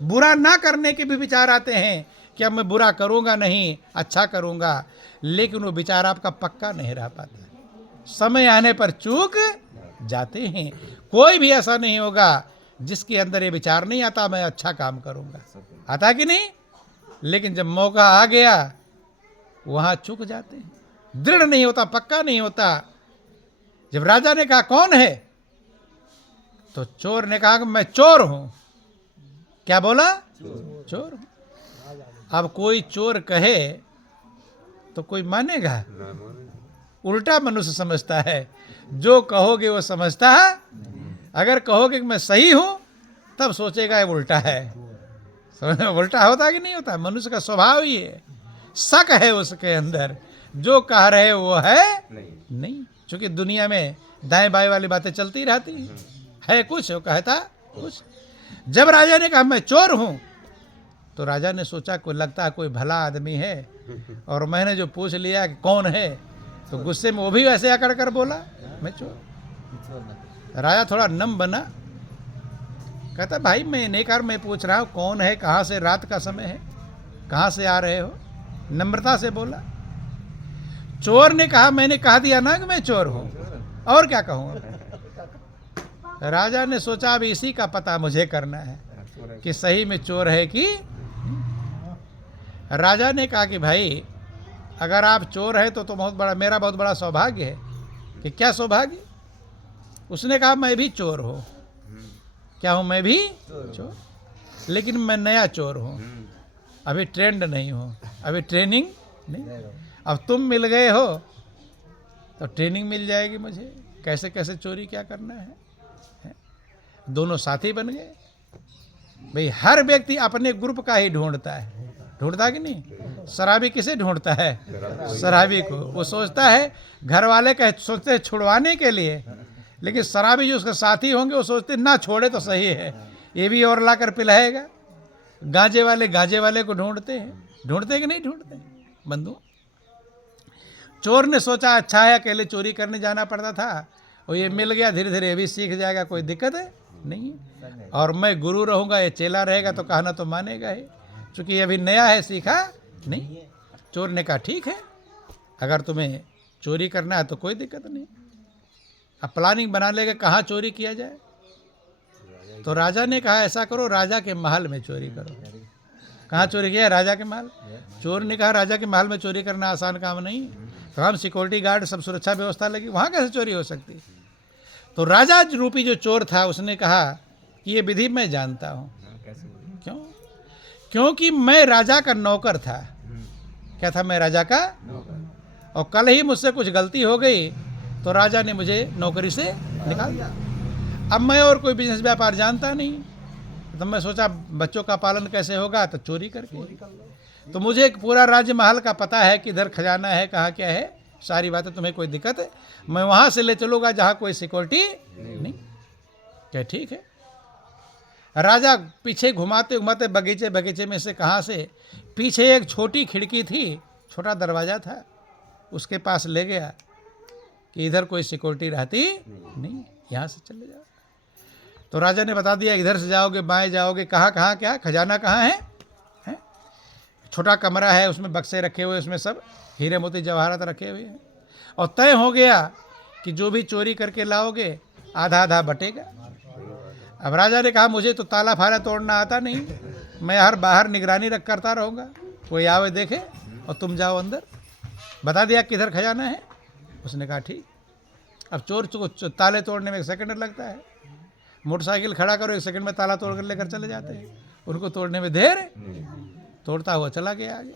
बुरा ना करने के भी विचार आते हैं कि अब मैं बुरा करूंगा नहीं, अच्छा करूंगा, लेकिन वो विचार आपका पक्का नहीं रह पाता, समय आने पर चूक जाते हैं। कोई भी ऐसा नहीं होगा जिसके अंदर ये विचार नहीं आता मैं अच्छा काम करूंगा, आता कि नहीं? लेकिन जब मौका आ गया वहां चूक जाते हैं, दृढ़ नहीं होता, पक्का नहीं होता। जब राजा ने कहा कौन है, तो चोर ने कहा कि मैं चोर हूं। क्या बोला? चोर हूं। अब कोई चोर कहे तो कोई मानेगा? उल्टा मनुष्य समझता है, जो कहोगे वो समझता है। अगर कहोगे कि मैं सही हूं, तब सोचेगा ये उल्टा है। उल्टा होता कि नहीं होता? मनुष्य का स्वभाव ही है, शक है उसके अंदर, जो कह रहे वो है नहीं। क्योंकि दुनिया में दाएं बाएं वाली बातें चलती रहती है कुछ, वो कहता कुछ। जब राजा ने कहा मैं चोर हूं, तो राजा ने सोचा कोई लगता है कोई भला आदमी है, और मैंने जो पूछ लिया कि कौन है, तो गुस्से में वो भी वैसे आकर कर बोला मैं चोर। राजा थोड़ा नम बना, कहता भाई मैं नहीं कर, मैं पूछ रहा हूँ कौन है, कहाँ से, रात का समय है, कहाँ से आ रहे हो, नम्रता से बोला। चोर ने कहा मैंने कह दिया ना कि मैं चोर हूँ, और क्या कहूँ। राजा ने सोचा अब इसी का पता मुझे करना है। कि सही में चोर है कि। राजा ने कहा कि भाई अगर आप चोर है तो बहुत बड़ा, मेरा बहुत बड़ा सौभाग्य है। कि क्या सौभाग्य? उसने कहा मैं भी चोर हूँ। क्या हूँ? मैं भी चोर, लेकिन मैं नया चोर हूँ, अभी ट्रेंड नहीं हूँ, अभी ट्रेनिंग नहीं। अब तुम मिल गए हो तो ट्रेनिंग मिल जाएगी मुझे, कैसे कैसे चोरी क्या करना है? दोनों साथी बन गए। भाई हर व्यक्ति अपने ग्रुप का ही ढूंढता है, ढूंढता कि नहीं? शराबी किसे ढूंढता है? शराबी को। वो सोचता है घर वाले कह सोचते हैं छुड़वाने के लिए, लेकिन शराबी जो उसके साथी होंगे वो सोचते ना छोड़े तो सही है, ये भी और लाकर पिलाएगा। गांजे वाले को ढूंढते हैं, ढूंढते कि नहीं ढूंढते बंधु? चोर ने सोचा अच्छा है अकेले चोरी करने जाना पड़ता था, और ये मिल गया, धीरे धीरे ये भी सीख जाएगा, कोई दिक्कत है नहीं। और मैं गुरु रहूँगा, ये चेला रहेगा तो कहना तो मानेगा ही, चूँकि ये अभी नया है, सीखा नहीं। चोर ने कहा ठीक है, अगर तुम्हें चोरी करना है तो कोई दिक्कत नहीं। अब प्लानिंग बना लेगा कहाँ चोरी किया जाए। तो राजा ने कहा ऐसा करो, राजा के महल में चोरी करो। कहाँ चोरी किया? राजा के महल। चोर ने कहा राजा के महल में चोरी करना आसान काम नहीं, तमाम सिक्योरिटी गार्ड सब सुरक्षा व्यवस्था लगी, वहाँ कैसे चोरी हो सकती? तो राजा रूपी जो चोर था उसने कहा कि ये विधि मैं जानता हूँ। क्यों? क्योंकि मैं राजा का नौकर था। क्या था? मैं राजा का नौकर। और कल ही मुझसे कुछ गलती हो गई तो राजा ने मुझे नौकरी से निकाल दिया। अब मैं और कोई बिजनेस व्यापार जानता नहीं, तो मैं सोचा बच्चों का पालन कैसे होगा, तो चोरी करके। तो मुझे एक पूरा राज्य महल का पता है कि इधर खजाना है, कहाँ क्या है, सारी बातें। तुम्हें कोई दिक्कत है? मैं वहाँ से ले चलूँगा जहाँ कोई सिक्योरिटी नहीं। क्या ठीक है? राजा पीछे घुमाते घुमाते बगीचे में से कहाँ से पीछे एक छोटी खिड़की थी, छोटा दरवाज़ा था, उसके पास ले गया कि इधर कोई सिक्योरिटी रहती नहीं, यहाँ से चले जाओ। तो राजा ने बता दिया इधर से जाओगे, बाएं जाओगे, कहाँ कहाँ क्या खजाना कहाँ है? छोटा कमरा है, उसमें बक्से रखे हुए, उसमें सब हीरे मोती जवाहरात रखे हुए हैं। और तय हो गया कि जो भी चोरी करके लाओगे आधा आधा बटेगा। अब राजा ने कहा मुझे तो ताला फाला तोड़ना आता नहीं, मैं हर बाहर निगरानी रख करता रहूँगा, कोई आवे देखे और तुम जाओ अंदर। बता दिया किधर खजाना है। उसने कहा ठीक। अब चोर को ताले तोड़ने में 1 सेकंड लगता है, मोटरसाइकिल खड़ा करो 1 सेकंड में ताला तोड़ कर लेकर चले जाते हैं, उनको तोड़ने में देर। तोड़ता हुआ चला गया आगे।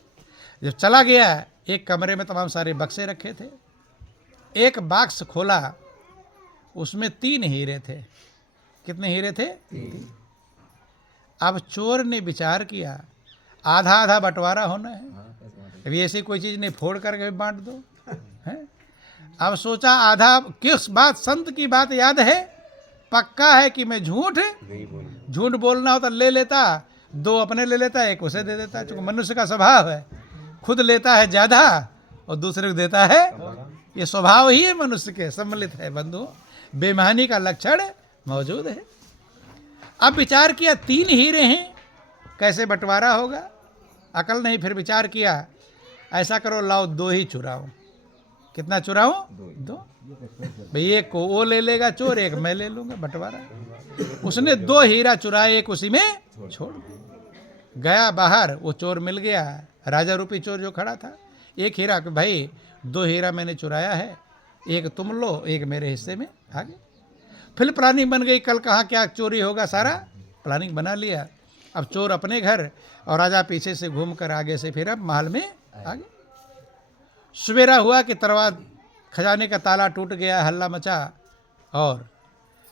जब चला गया, एक कमरे में तमाम सारे बक्से रखे थे, एक बॉक्स खोला, उसमें 3 हीरे थे। कितने हीरे थे? 3। अब चोर ने विचार किया आधा आधा बंटवारा होना है, अभी ऐसी कोई चीज़ नहीं, फोड़ करके बांट दो है। अब सोचा आधा, किस बात, संत की बात याद है, पक्का है कि मैं झूठ बोलना हो तो ले लेता, 2 अपने ले लेता, 1 उसे दे देता। क्योंकि मनुष्य का स्वभाव है, खुद लेता है ज़्यादा और दूसरे को देता है, ये स्वभाव ही है मनुष्य के, सम्मिलित है बंधु, बेईमानी का लक्षण मौजूद है। अब विचार किया 3 हीरे हैं, कैसे बंटवारा होगा, अकल नहीं। फिर विचार किया ऐसा करो, लाओ 2 ही चुराओ। कितना चुराऊं? 2। भाई 1 को वो ले लेगा चोर, 1 मैं ले लूँगा, बंटवारा। उसने 2 हीरा चुराए, 1 उसी में छोड़ गया बाहर। वो चोर मिल गया, राजा रूपी चोर जो खड़ा था। 1 हीरा, भाई 2 हीरा मैंने चुराया है, 1 तुम लो, 1 मेरे हिस्से में आ गया। फिर प्लानिंग बन गई, कल कहाँ क्या चोरी होगा, सारा प्लानिंग बना लिया। अब चोर अपने घर और राजा पीछे से घूम कर आगे से फिर अब महल में आ गए। सवेरा हुआ कि खजाने का ताला टूट गया, हल्ला मचा, और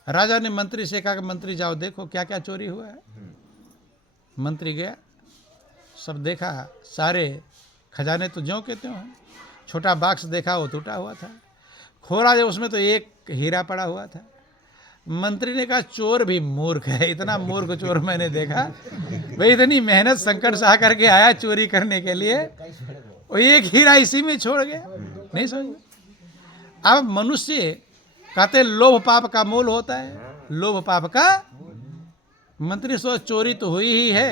राजा ने मंत्री से कहा कि मंत्री जाओ देखो क्या क्या चोरी हुआ है। मंत्री गया, सब देखा, सारे खजाने तो ज्यों के त्यों हैं। छोटा बॉक्स देखा, वो टूटा हुआ था। खोला जब, उसमें तो 1 हीरा पड़ा हुआ था। मंत्री ने कहा चोर भी मूर्ख है, इतना मूर्ख चोर मैंने देखा। भाई इतनी मेहनत संकट सहा करके आया चोरी करने के लिए, और 1 हीरा इसी में छोड़ गया, नहीं समझ। अब मनुष्य कहते लोभ पाप का मूल होता है, लोभ पाप का। मंत्री सोच चोरी तो हुई ही है,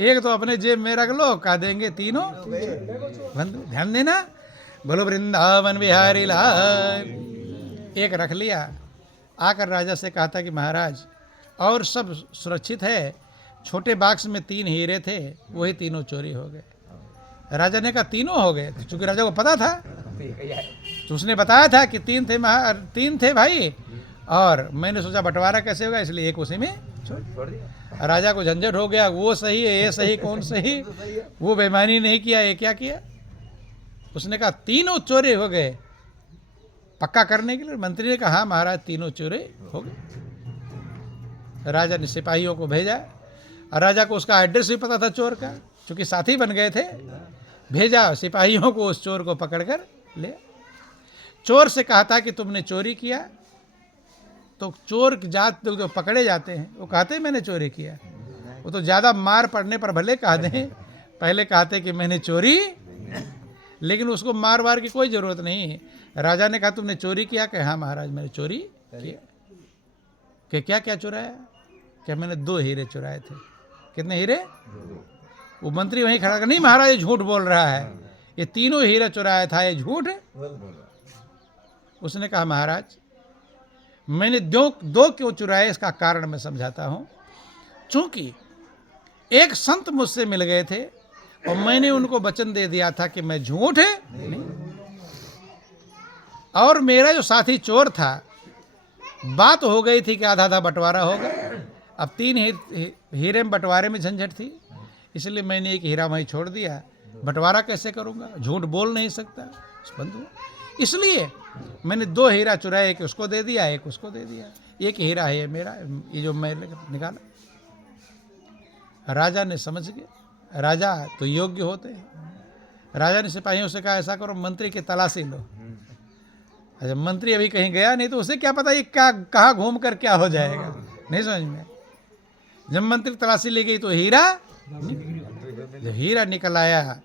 एक तो अपने जेब में रख लो, कह देंगे तीनों। ध्यान देना, बोलो वृंदावन बिहारी लाल। 1 रख लिया, आकर राजा से कहा था कि महाराज और सब सुरक्षित है। छोटे बॉक्स में 3 हीरे थे, वही तीनों चोरी हो गए। राजा ने कहा तीनों हो गए, क्योंकि राजा को पता था, तो उसने बताया था कि 3 थे भाई, और मैंने सोचा बंटवारा कैसे होगा, इसलिए एक उसी में छोड़ दिया। राजा को झंझट हो गया, वो सही है ये सही, कौन सही, वो बेईमानी नहीं किया, ये क्या किया। उसने कहा तीनों चोरी हो गए। पक्का करने के लिए मंत्री ने कहा हाँ महाराज तीनों चोरी हो गए। राजा ने सिपाहियों को भेजा, और राजा को उसका एड्रेस भी पता था चोर का, क्योंकि साथी बन गए थे। भेजा सिपाहियों को उस चोर को पकड़कर ले। चोर से कहा था कि तुमने चोरी किया, तो चोर जात जो पकड़े जाते हैं वो कहते हैं मैंने चोरी किया। वो तो ज़्यादा मार पड़ने पर भले कह दें, पहले कहते कि मैंने चोरी, लेकिन उसको मार वार की कोई ज़रूरत नहीं है। राजा ने कहा तुमने चोरी किया, कि हाँ महाराज मैंने चोरी किया। कि क्या क्या चुराया, क्या मैंने 2 हीरे चुराए थे। कितने हीरे? वो मंत्री वहीं खड़ा कर, नहीं महाराज ये झूठ बोल रहा है, ये तीनों हीरा चुराया था, ये झूठ। उसने कहा महाराज मैंने 2 क्यों चुराए, इसका कारण मैं समझाता हूं। चूंकि एक संत मुझसे मिल गए थे और मैंने उनको वचन दे दिया था कि मैं झूठ नहीं, और मेरा जो साथी चोर था, बात हो गई थी कि आधा आधा बंटवारा होगा। अब 3 हीरे में बंटवारे में झंझट थी, इसलिए मैंने एक हीरा वहीं छोड़ दिया। बंटवारा कैसे करूंगा, झूठ बोल नहीं सकता बंधु, इसलिए मैंने 2 हीरा चुराए, एक उसको दे दिया, एक उसको दे दिया। एक हीरा है ये मेरा, ये जो मैं निकाला। राजा ने समझ गए, राजा तो योग्य होते हैं। राजा ने सिपाहियों से कहा ऐसा करो मंत्री की तलाशी लो। अच्छा मंत्री अभी कहीं गया नहीं, तो उसे क्या पता ये क्या कहाँ घूम कर क्या हो जाएगा, नहीं समझ में। जब मंत्री तलाशी ले गई तो हीरा निकल आया।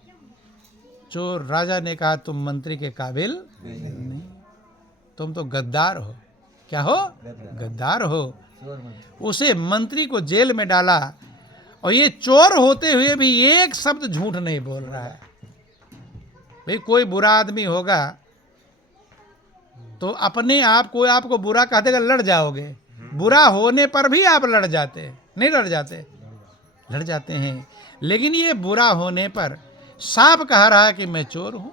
चोर राजा ने कहा तुम मंत्री के काबिल नहीं, तुम तो गद्दार हो। क्या हो? गद्दार हो। उसे मंत्री को जेल में डाला, और ये चोर होते हुए भी एक शब्द झूठ नहीं बोल रहा है। भाई कोई बुरा आदमी होगा तो अपने आप कोई आपको बुरा कह देगा, लड़ जाओगे। बुरा होने पर भी आप लड़ जाते हैं, नहीं लड़ जाते? लड़ जाते हैं। लेकिन ये बुरा होने पर साफ कह रहा है कि मैं चोर हूं,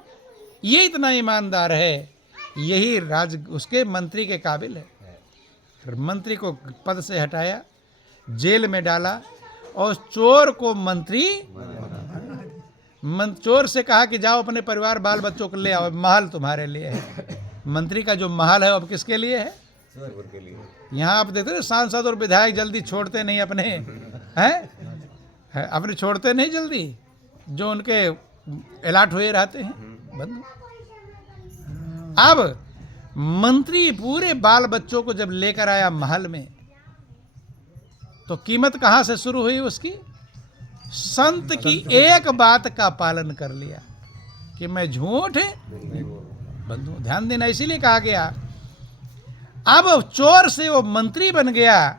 ये इतना ईमानदार है, यही उसके मंत्री के काबिल है। फिर मंत्री को पद से हटाया, जेल में डाला, और चोर को मंत्री चोर से कहा कि जाओ अपने परिवार बाल बच्चों को ले आओ, महल तुम्हारे लिए है। मंत्री का जो महल है अब किसके लिए है? यहाँ आप देखते हैं सांसद और विधायक जल्दी छोड़ते नहीं अपने, हैं अपने छोड़ते नहीं जल्दी, जो उनके अलॉट हुए रहते हैं बंद। अब मंत्री पूरे बाल बच्चों को जब लेकर आया महल में, तो कीमत कहां से शुरू हुई उसकी? संत की एक बात का पालन कर लिया कि मैं झूठ बंधु। ध्यान देना, इसीलिए कहा गया अब चोर से वो मंत्री बन गया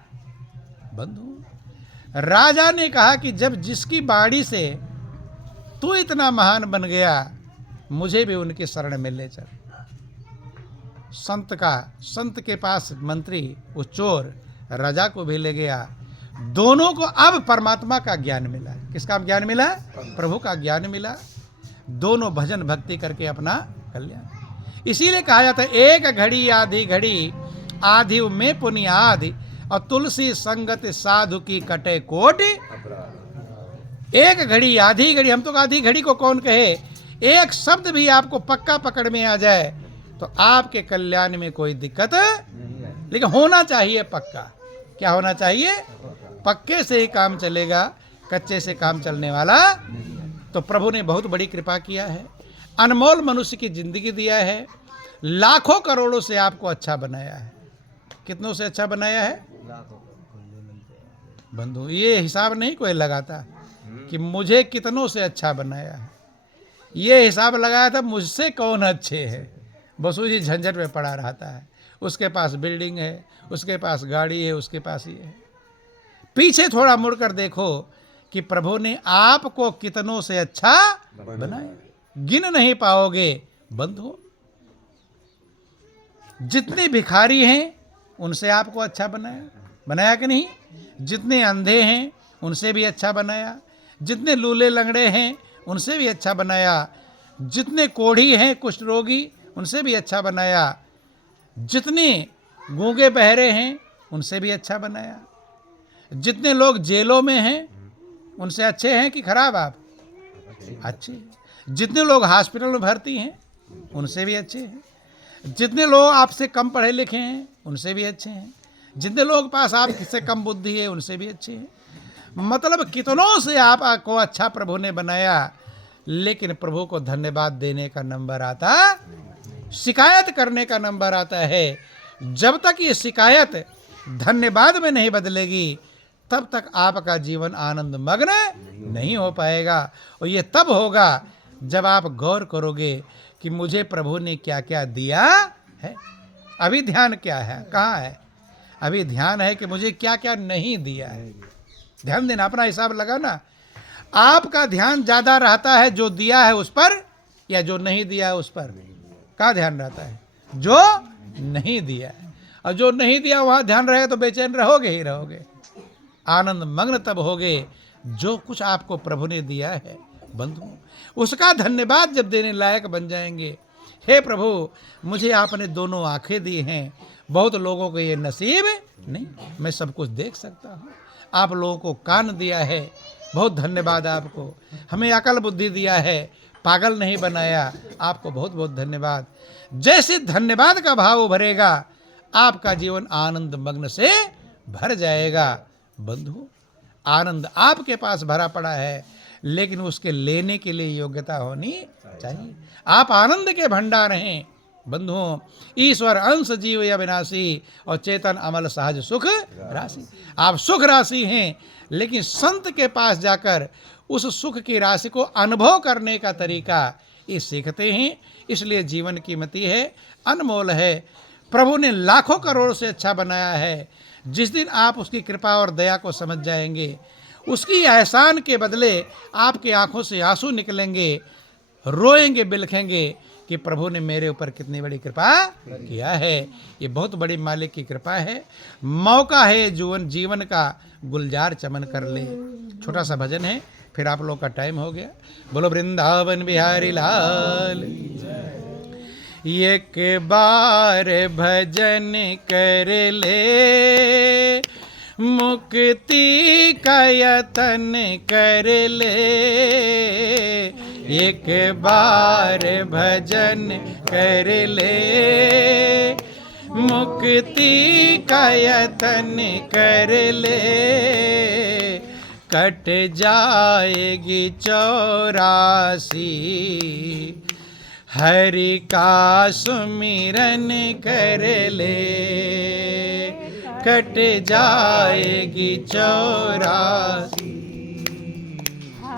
बंधु। राजा ने कहा कि जब जिसकी बाड़ी से तू इतना महान बन गया, मुझे भी उनकी शरण में ले चल। संत के पास मंत्री वो चोर राजा को भी ले गया। दोनों को अब परमात्मा का ज्ञान मिला। किसका ज्ञान मिला? प्रभु का ज्ञान मिला। दोनों भजन भक्ति करके अपना कल्याण। इसीलिए कहा जाता है एक घड़ी आधी घड़ी, आधी में पुण्य आधि, और तुलसी संगत साधु की कटे कोटि। एक घड़ी आधी घड़ी, हम तो आधी घड़ी को कौन कहे, एक शब्द भी आपको पक्का पकड़ में आ जाए तो आपके कल्याण में कोई दिक्कत नहीं, लेकिन होना चाहिए पक्का। क्या होना चाहिए? पक्के से ही काम चलेगा, कच्चे से काम चलने वाला। तो प्रभु ने बहुत बड़ी कृपा किया है, अनमोल मनुष्य की जिंदगी दिया है, लाखों करोड़ों से आपको अच्छा बनाया है। कितनों से अच्छा बनाया है बंधु? ये हिसाब नहीं कोई लगाता कि मुझे कितनों से अच्छा बनाया है, ये हिसाब लगाया था मुझसे कौन अच्छे है। बस उसी झंझट में पड़ा रहता है। उसके पास बिल्डिंग है, उसके पास गाड़ी है, उसके पास ये है। पीछे थोड़ा मुड़कर देखो कि प्रभु ने आपको कितनों से अच्छा बनाया, गिन नहीं पाओगे बंधु। जितने भिखारी हैं उनसे आपको अच्छा बनाया, बनाया कि नहीं? जितने अंधे हैं उनसे भी अच्छा बनाया, जितने लूले लंगड़े हैं उनसे भी अच्छा बनाया, जितने कोढ़ी हैं कुष्ठ रोगी उनसे भी अच्छा बनाया, जितने गूंगे बहरे हैं उनसे भी अच्छा बनाया, जितने लोग जेलों में हैं उनसे अच्छे हैं कि खराब? आप अच्छे। जितने लोग हॉस्पिटल में भर्ती हैं उनसे भी अच्छे हैं, जितने लोग आपसे कम पढ़े लिखे हैं उनसे भी अच्छे हैं, जितने लोग पास आपसे कम बुद्धि है उनसे भी अच्छे हैं। मतलब कितनों से आपको अच्छा प्रभु ने बनाया, लेकिन प्रभु को धन्यवाद देने का नंबर आता, शिकायत करने का नंबर आता है। जब तक ये शिकायत धन्यवाद में नहीं बदलेगी तब तक आपका जीवन आनंद मग्न नहीं हो पाएगा। और ये तब होगा जब आप गौर करोगे कि मुझे प्रभु ने क्या क्या दिया है। अभी ध्यान क्या है, कहाँ है? अभी ध्यान है कि मुझे क्या क्या नहीं दिया है। ध्यान देना, अपना हिसाब लगाना। आपका ध्यान ज़्यादा रहता है जो दिया है उस पर या जो नहीं दिया है उस पर? कहाँ ध्यान रहता है? जो नहीं दिया है। और जो नहीं दिया वहाँ ध्यान रहे तो बेचैन रहोगे ही रहोगे। आनंद मग्न तब होगे जो कुछ आपको प्रभु ने दिया है बंधु, उसका धन्यवाद जब देने लायक बन जाएंगे। हे प्रभु, मुझे आपने दोनों आंखें दी हैं, बहुत लोगों को ये नसीब नहीं, मैं सब कुछ देख सकता हूँ। आप लोगों को कान दिया है, बहुत धन्यवाद आपको। हमें अकल बुद्धि दिया है, पागल नहीं बनाया, आपको बहुत बहुत धन्यवाद। जैसे धन्यवाद का भाव उभरेगा आपका जीवन आनंद मग्न से भर जाएगा। बंधु, आनंद आपके पास भरा पड़ा है, लेकिन उसके लेने के लिए योग्यता होनी चाहिए। आप आनंद के भंडार हैं बंधुओं। ईश्वर अंश जीव अविनाशी और चेतन अमल सहज सुख राशि। आप सुख राशि हैं, लेकिन संत के पास जाकर उस सुख की राशि को अनुभव करने का तरीका ये सीखते हैं। इसलिए जीवन कीमती है, अनमोल है। प्रभु ने लाखों करोड़ से अच्छा बनाया है। जिस दिन आप उसकी कृपा और दया को समझ जाएंगे, उसकी एहसान के बदले आपकी आंखों से आंसू निकलेंगे, रोएंगे, बिलखेंगे कि प्रभु ने मेरे ऊपर कितनी बड़ी कृपा किया है। ये बहुत बड़ी मालिक की कृपा है। मौका है जीवन का गुलजार चमन कर ले। छोटा सा भजन है, फिर आप लोग का टाइम हो गया। बोलो वृंदावन बिहारी लाल। एक बार भजन कर ले, मुक्ति का यतन कर ले। एक बार भजन कर ले, मुक्ति का यतन कर ले। कट जाएगी 84 हरि का सुमिरन कर ले। कट जाएगी 84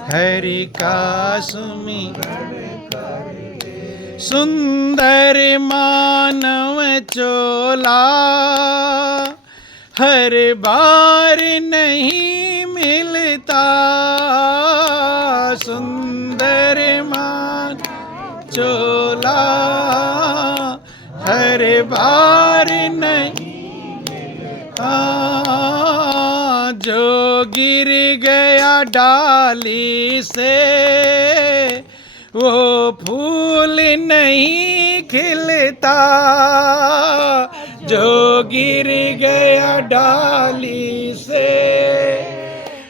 हरि का सुमिरन कर ले। सुंदर मानव चोला हर बार नहीं मिलता। सुंदर मान चोला हर बार नहीं मिलता। जो गिर गया डाली से वो फूल नहीं खिलता। जो गिर गया डाली से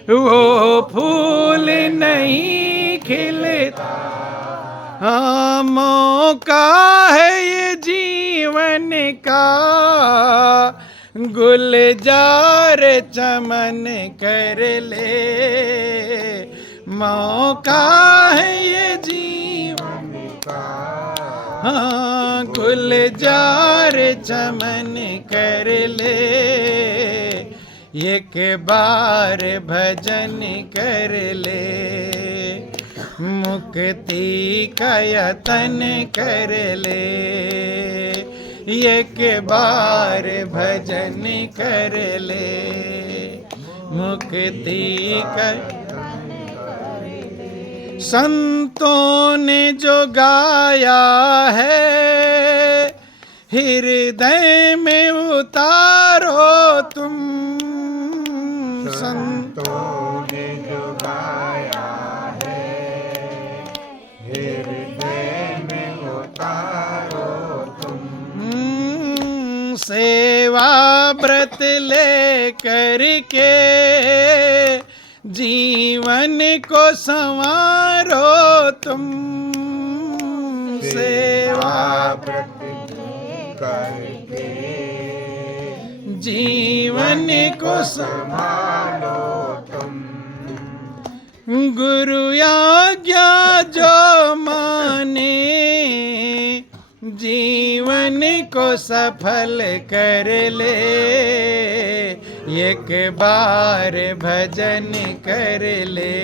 वो फूल नहीं खिलता। हाँ, मौका है ये जीवन का गुलजार चमन कर ले। मौका है ये जीवन का, हाँ, गुलजार चमन कर ले। एक बार भजन कर ले, मुक्ति का यतन कर ले। एक बार भजन कर ले, मुक्ति का। संतों ने जो गाया है हृदय में उतारो तुम। सेवा व्रत ले करके जीवन को संवारो तुम। सेवा व्रत करके जीवन को संभालो तुम। गुरु आज्ञा जो माने जीवन को सफल कर ले। एक बार भजन कर ले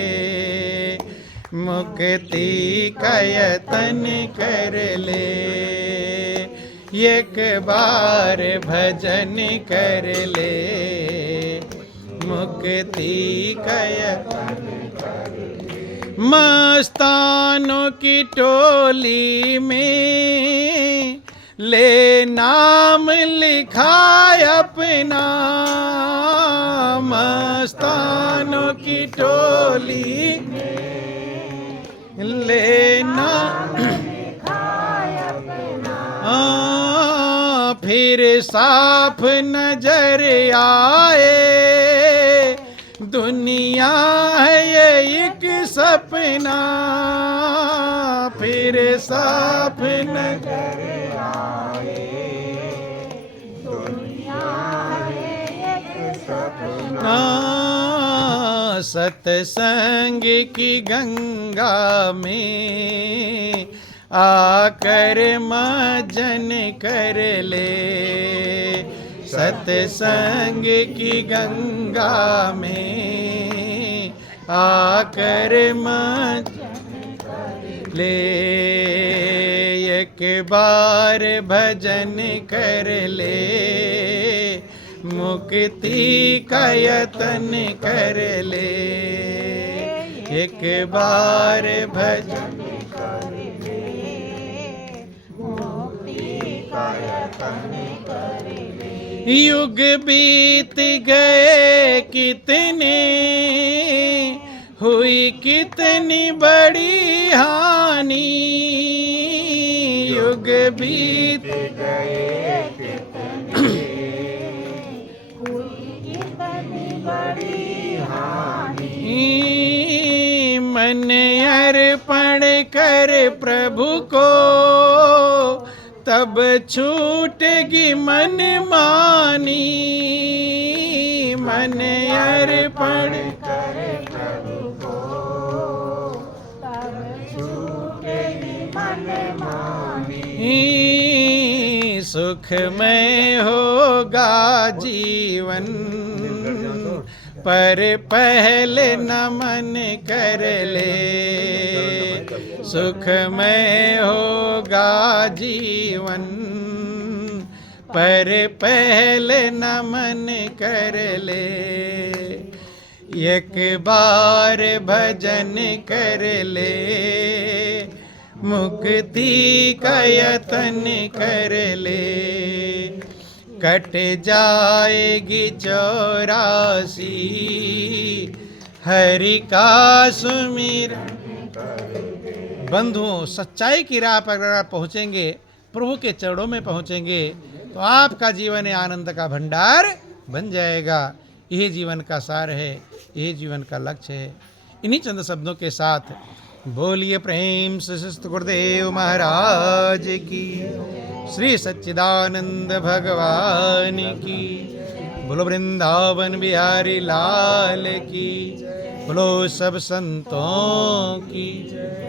मुक्ति का यतन कर ले। एक बार भजन कर ले मुक्ति का यतन कर ले। मस्तानों की टोली में ले नाम लिखा अपना। मस्तानों की टोली में लेना फिर साफ नजर आए दुनिया है ये एक सपना। फिर साफ नजर आए दुनिया है एक सपना। सत्संग की गंगा में आकर मजन कर ले। सत्संग की गंगा में आकर मजन कर ले। एक बार भजन कर ले मुक्ति का यतन कर ले। एक बार भजन कर ले मुक्ति का यतन कर ले। युग बीत गए कितने हुई कितनी बड़ी हानि। युग बीत गए कितने बड़ी हानि। मन अर्पण कर प्रभु को तब छूटेगी मन मानी। मन अर्पण कर प्रभु को तब छूटेगी मन मानी। सुखमय होगा जीवन पर पहले नमन कर ले। सुखमय होगा जीवन पर पहले नमन कर ले। एक बार भजन कर ले मुक्ति का यतन कर ले। कट जाएगी 84 हरि का सुमिरन। बंधुओं, सच्चाई की राह पर अगर आप पहुँचेंगे, प्रभु के चरणों में पहुँचेंगे, तो आपका जीवन आनंद का भंडार बन जाएगा। यही जीवन का सार है, यही जीवन का लक्ष्य है। इन्हीं चंद शब्दों के साथ बोलिए प्रेम से सस्त गुरुदेव महाराज की, श्री सच्चिदानंद भगवान की, बोलो वृंदावन बिहारी लाल की, बोलो सब संतों की।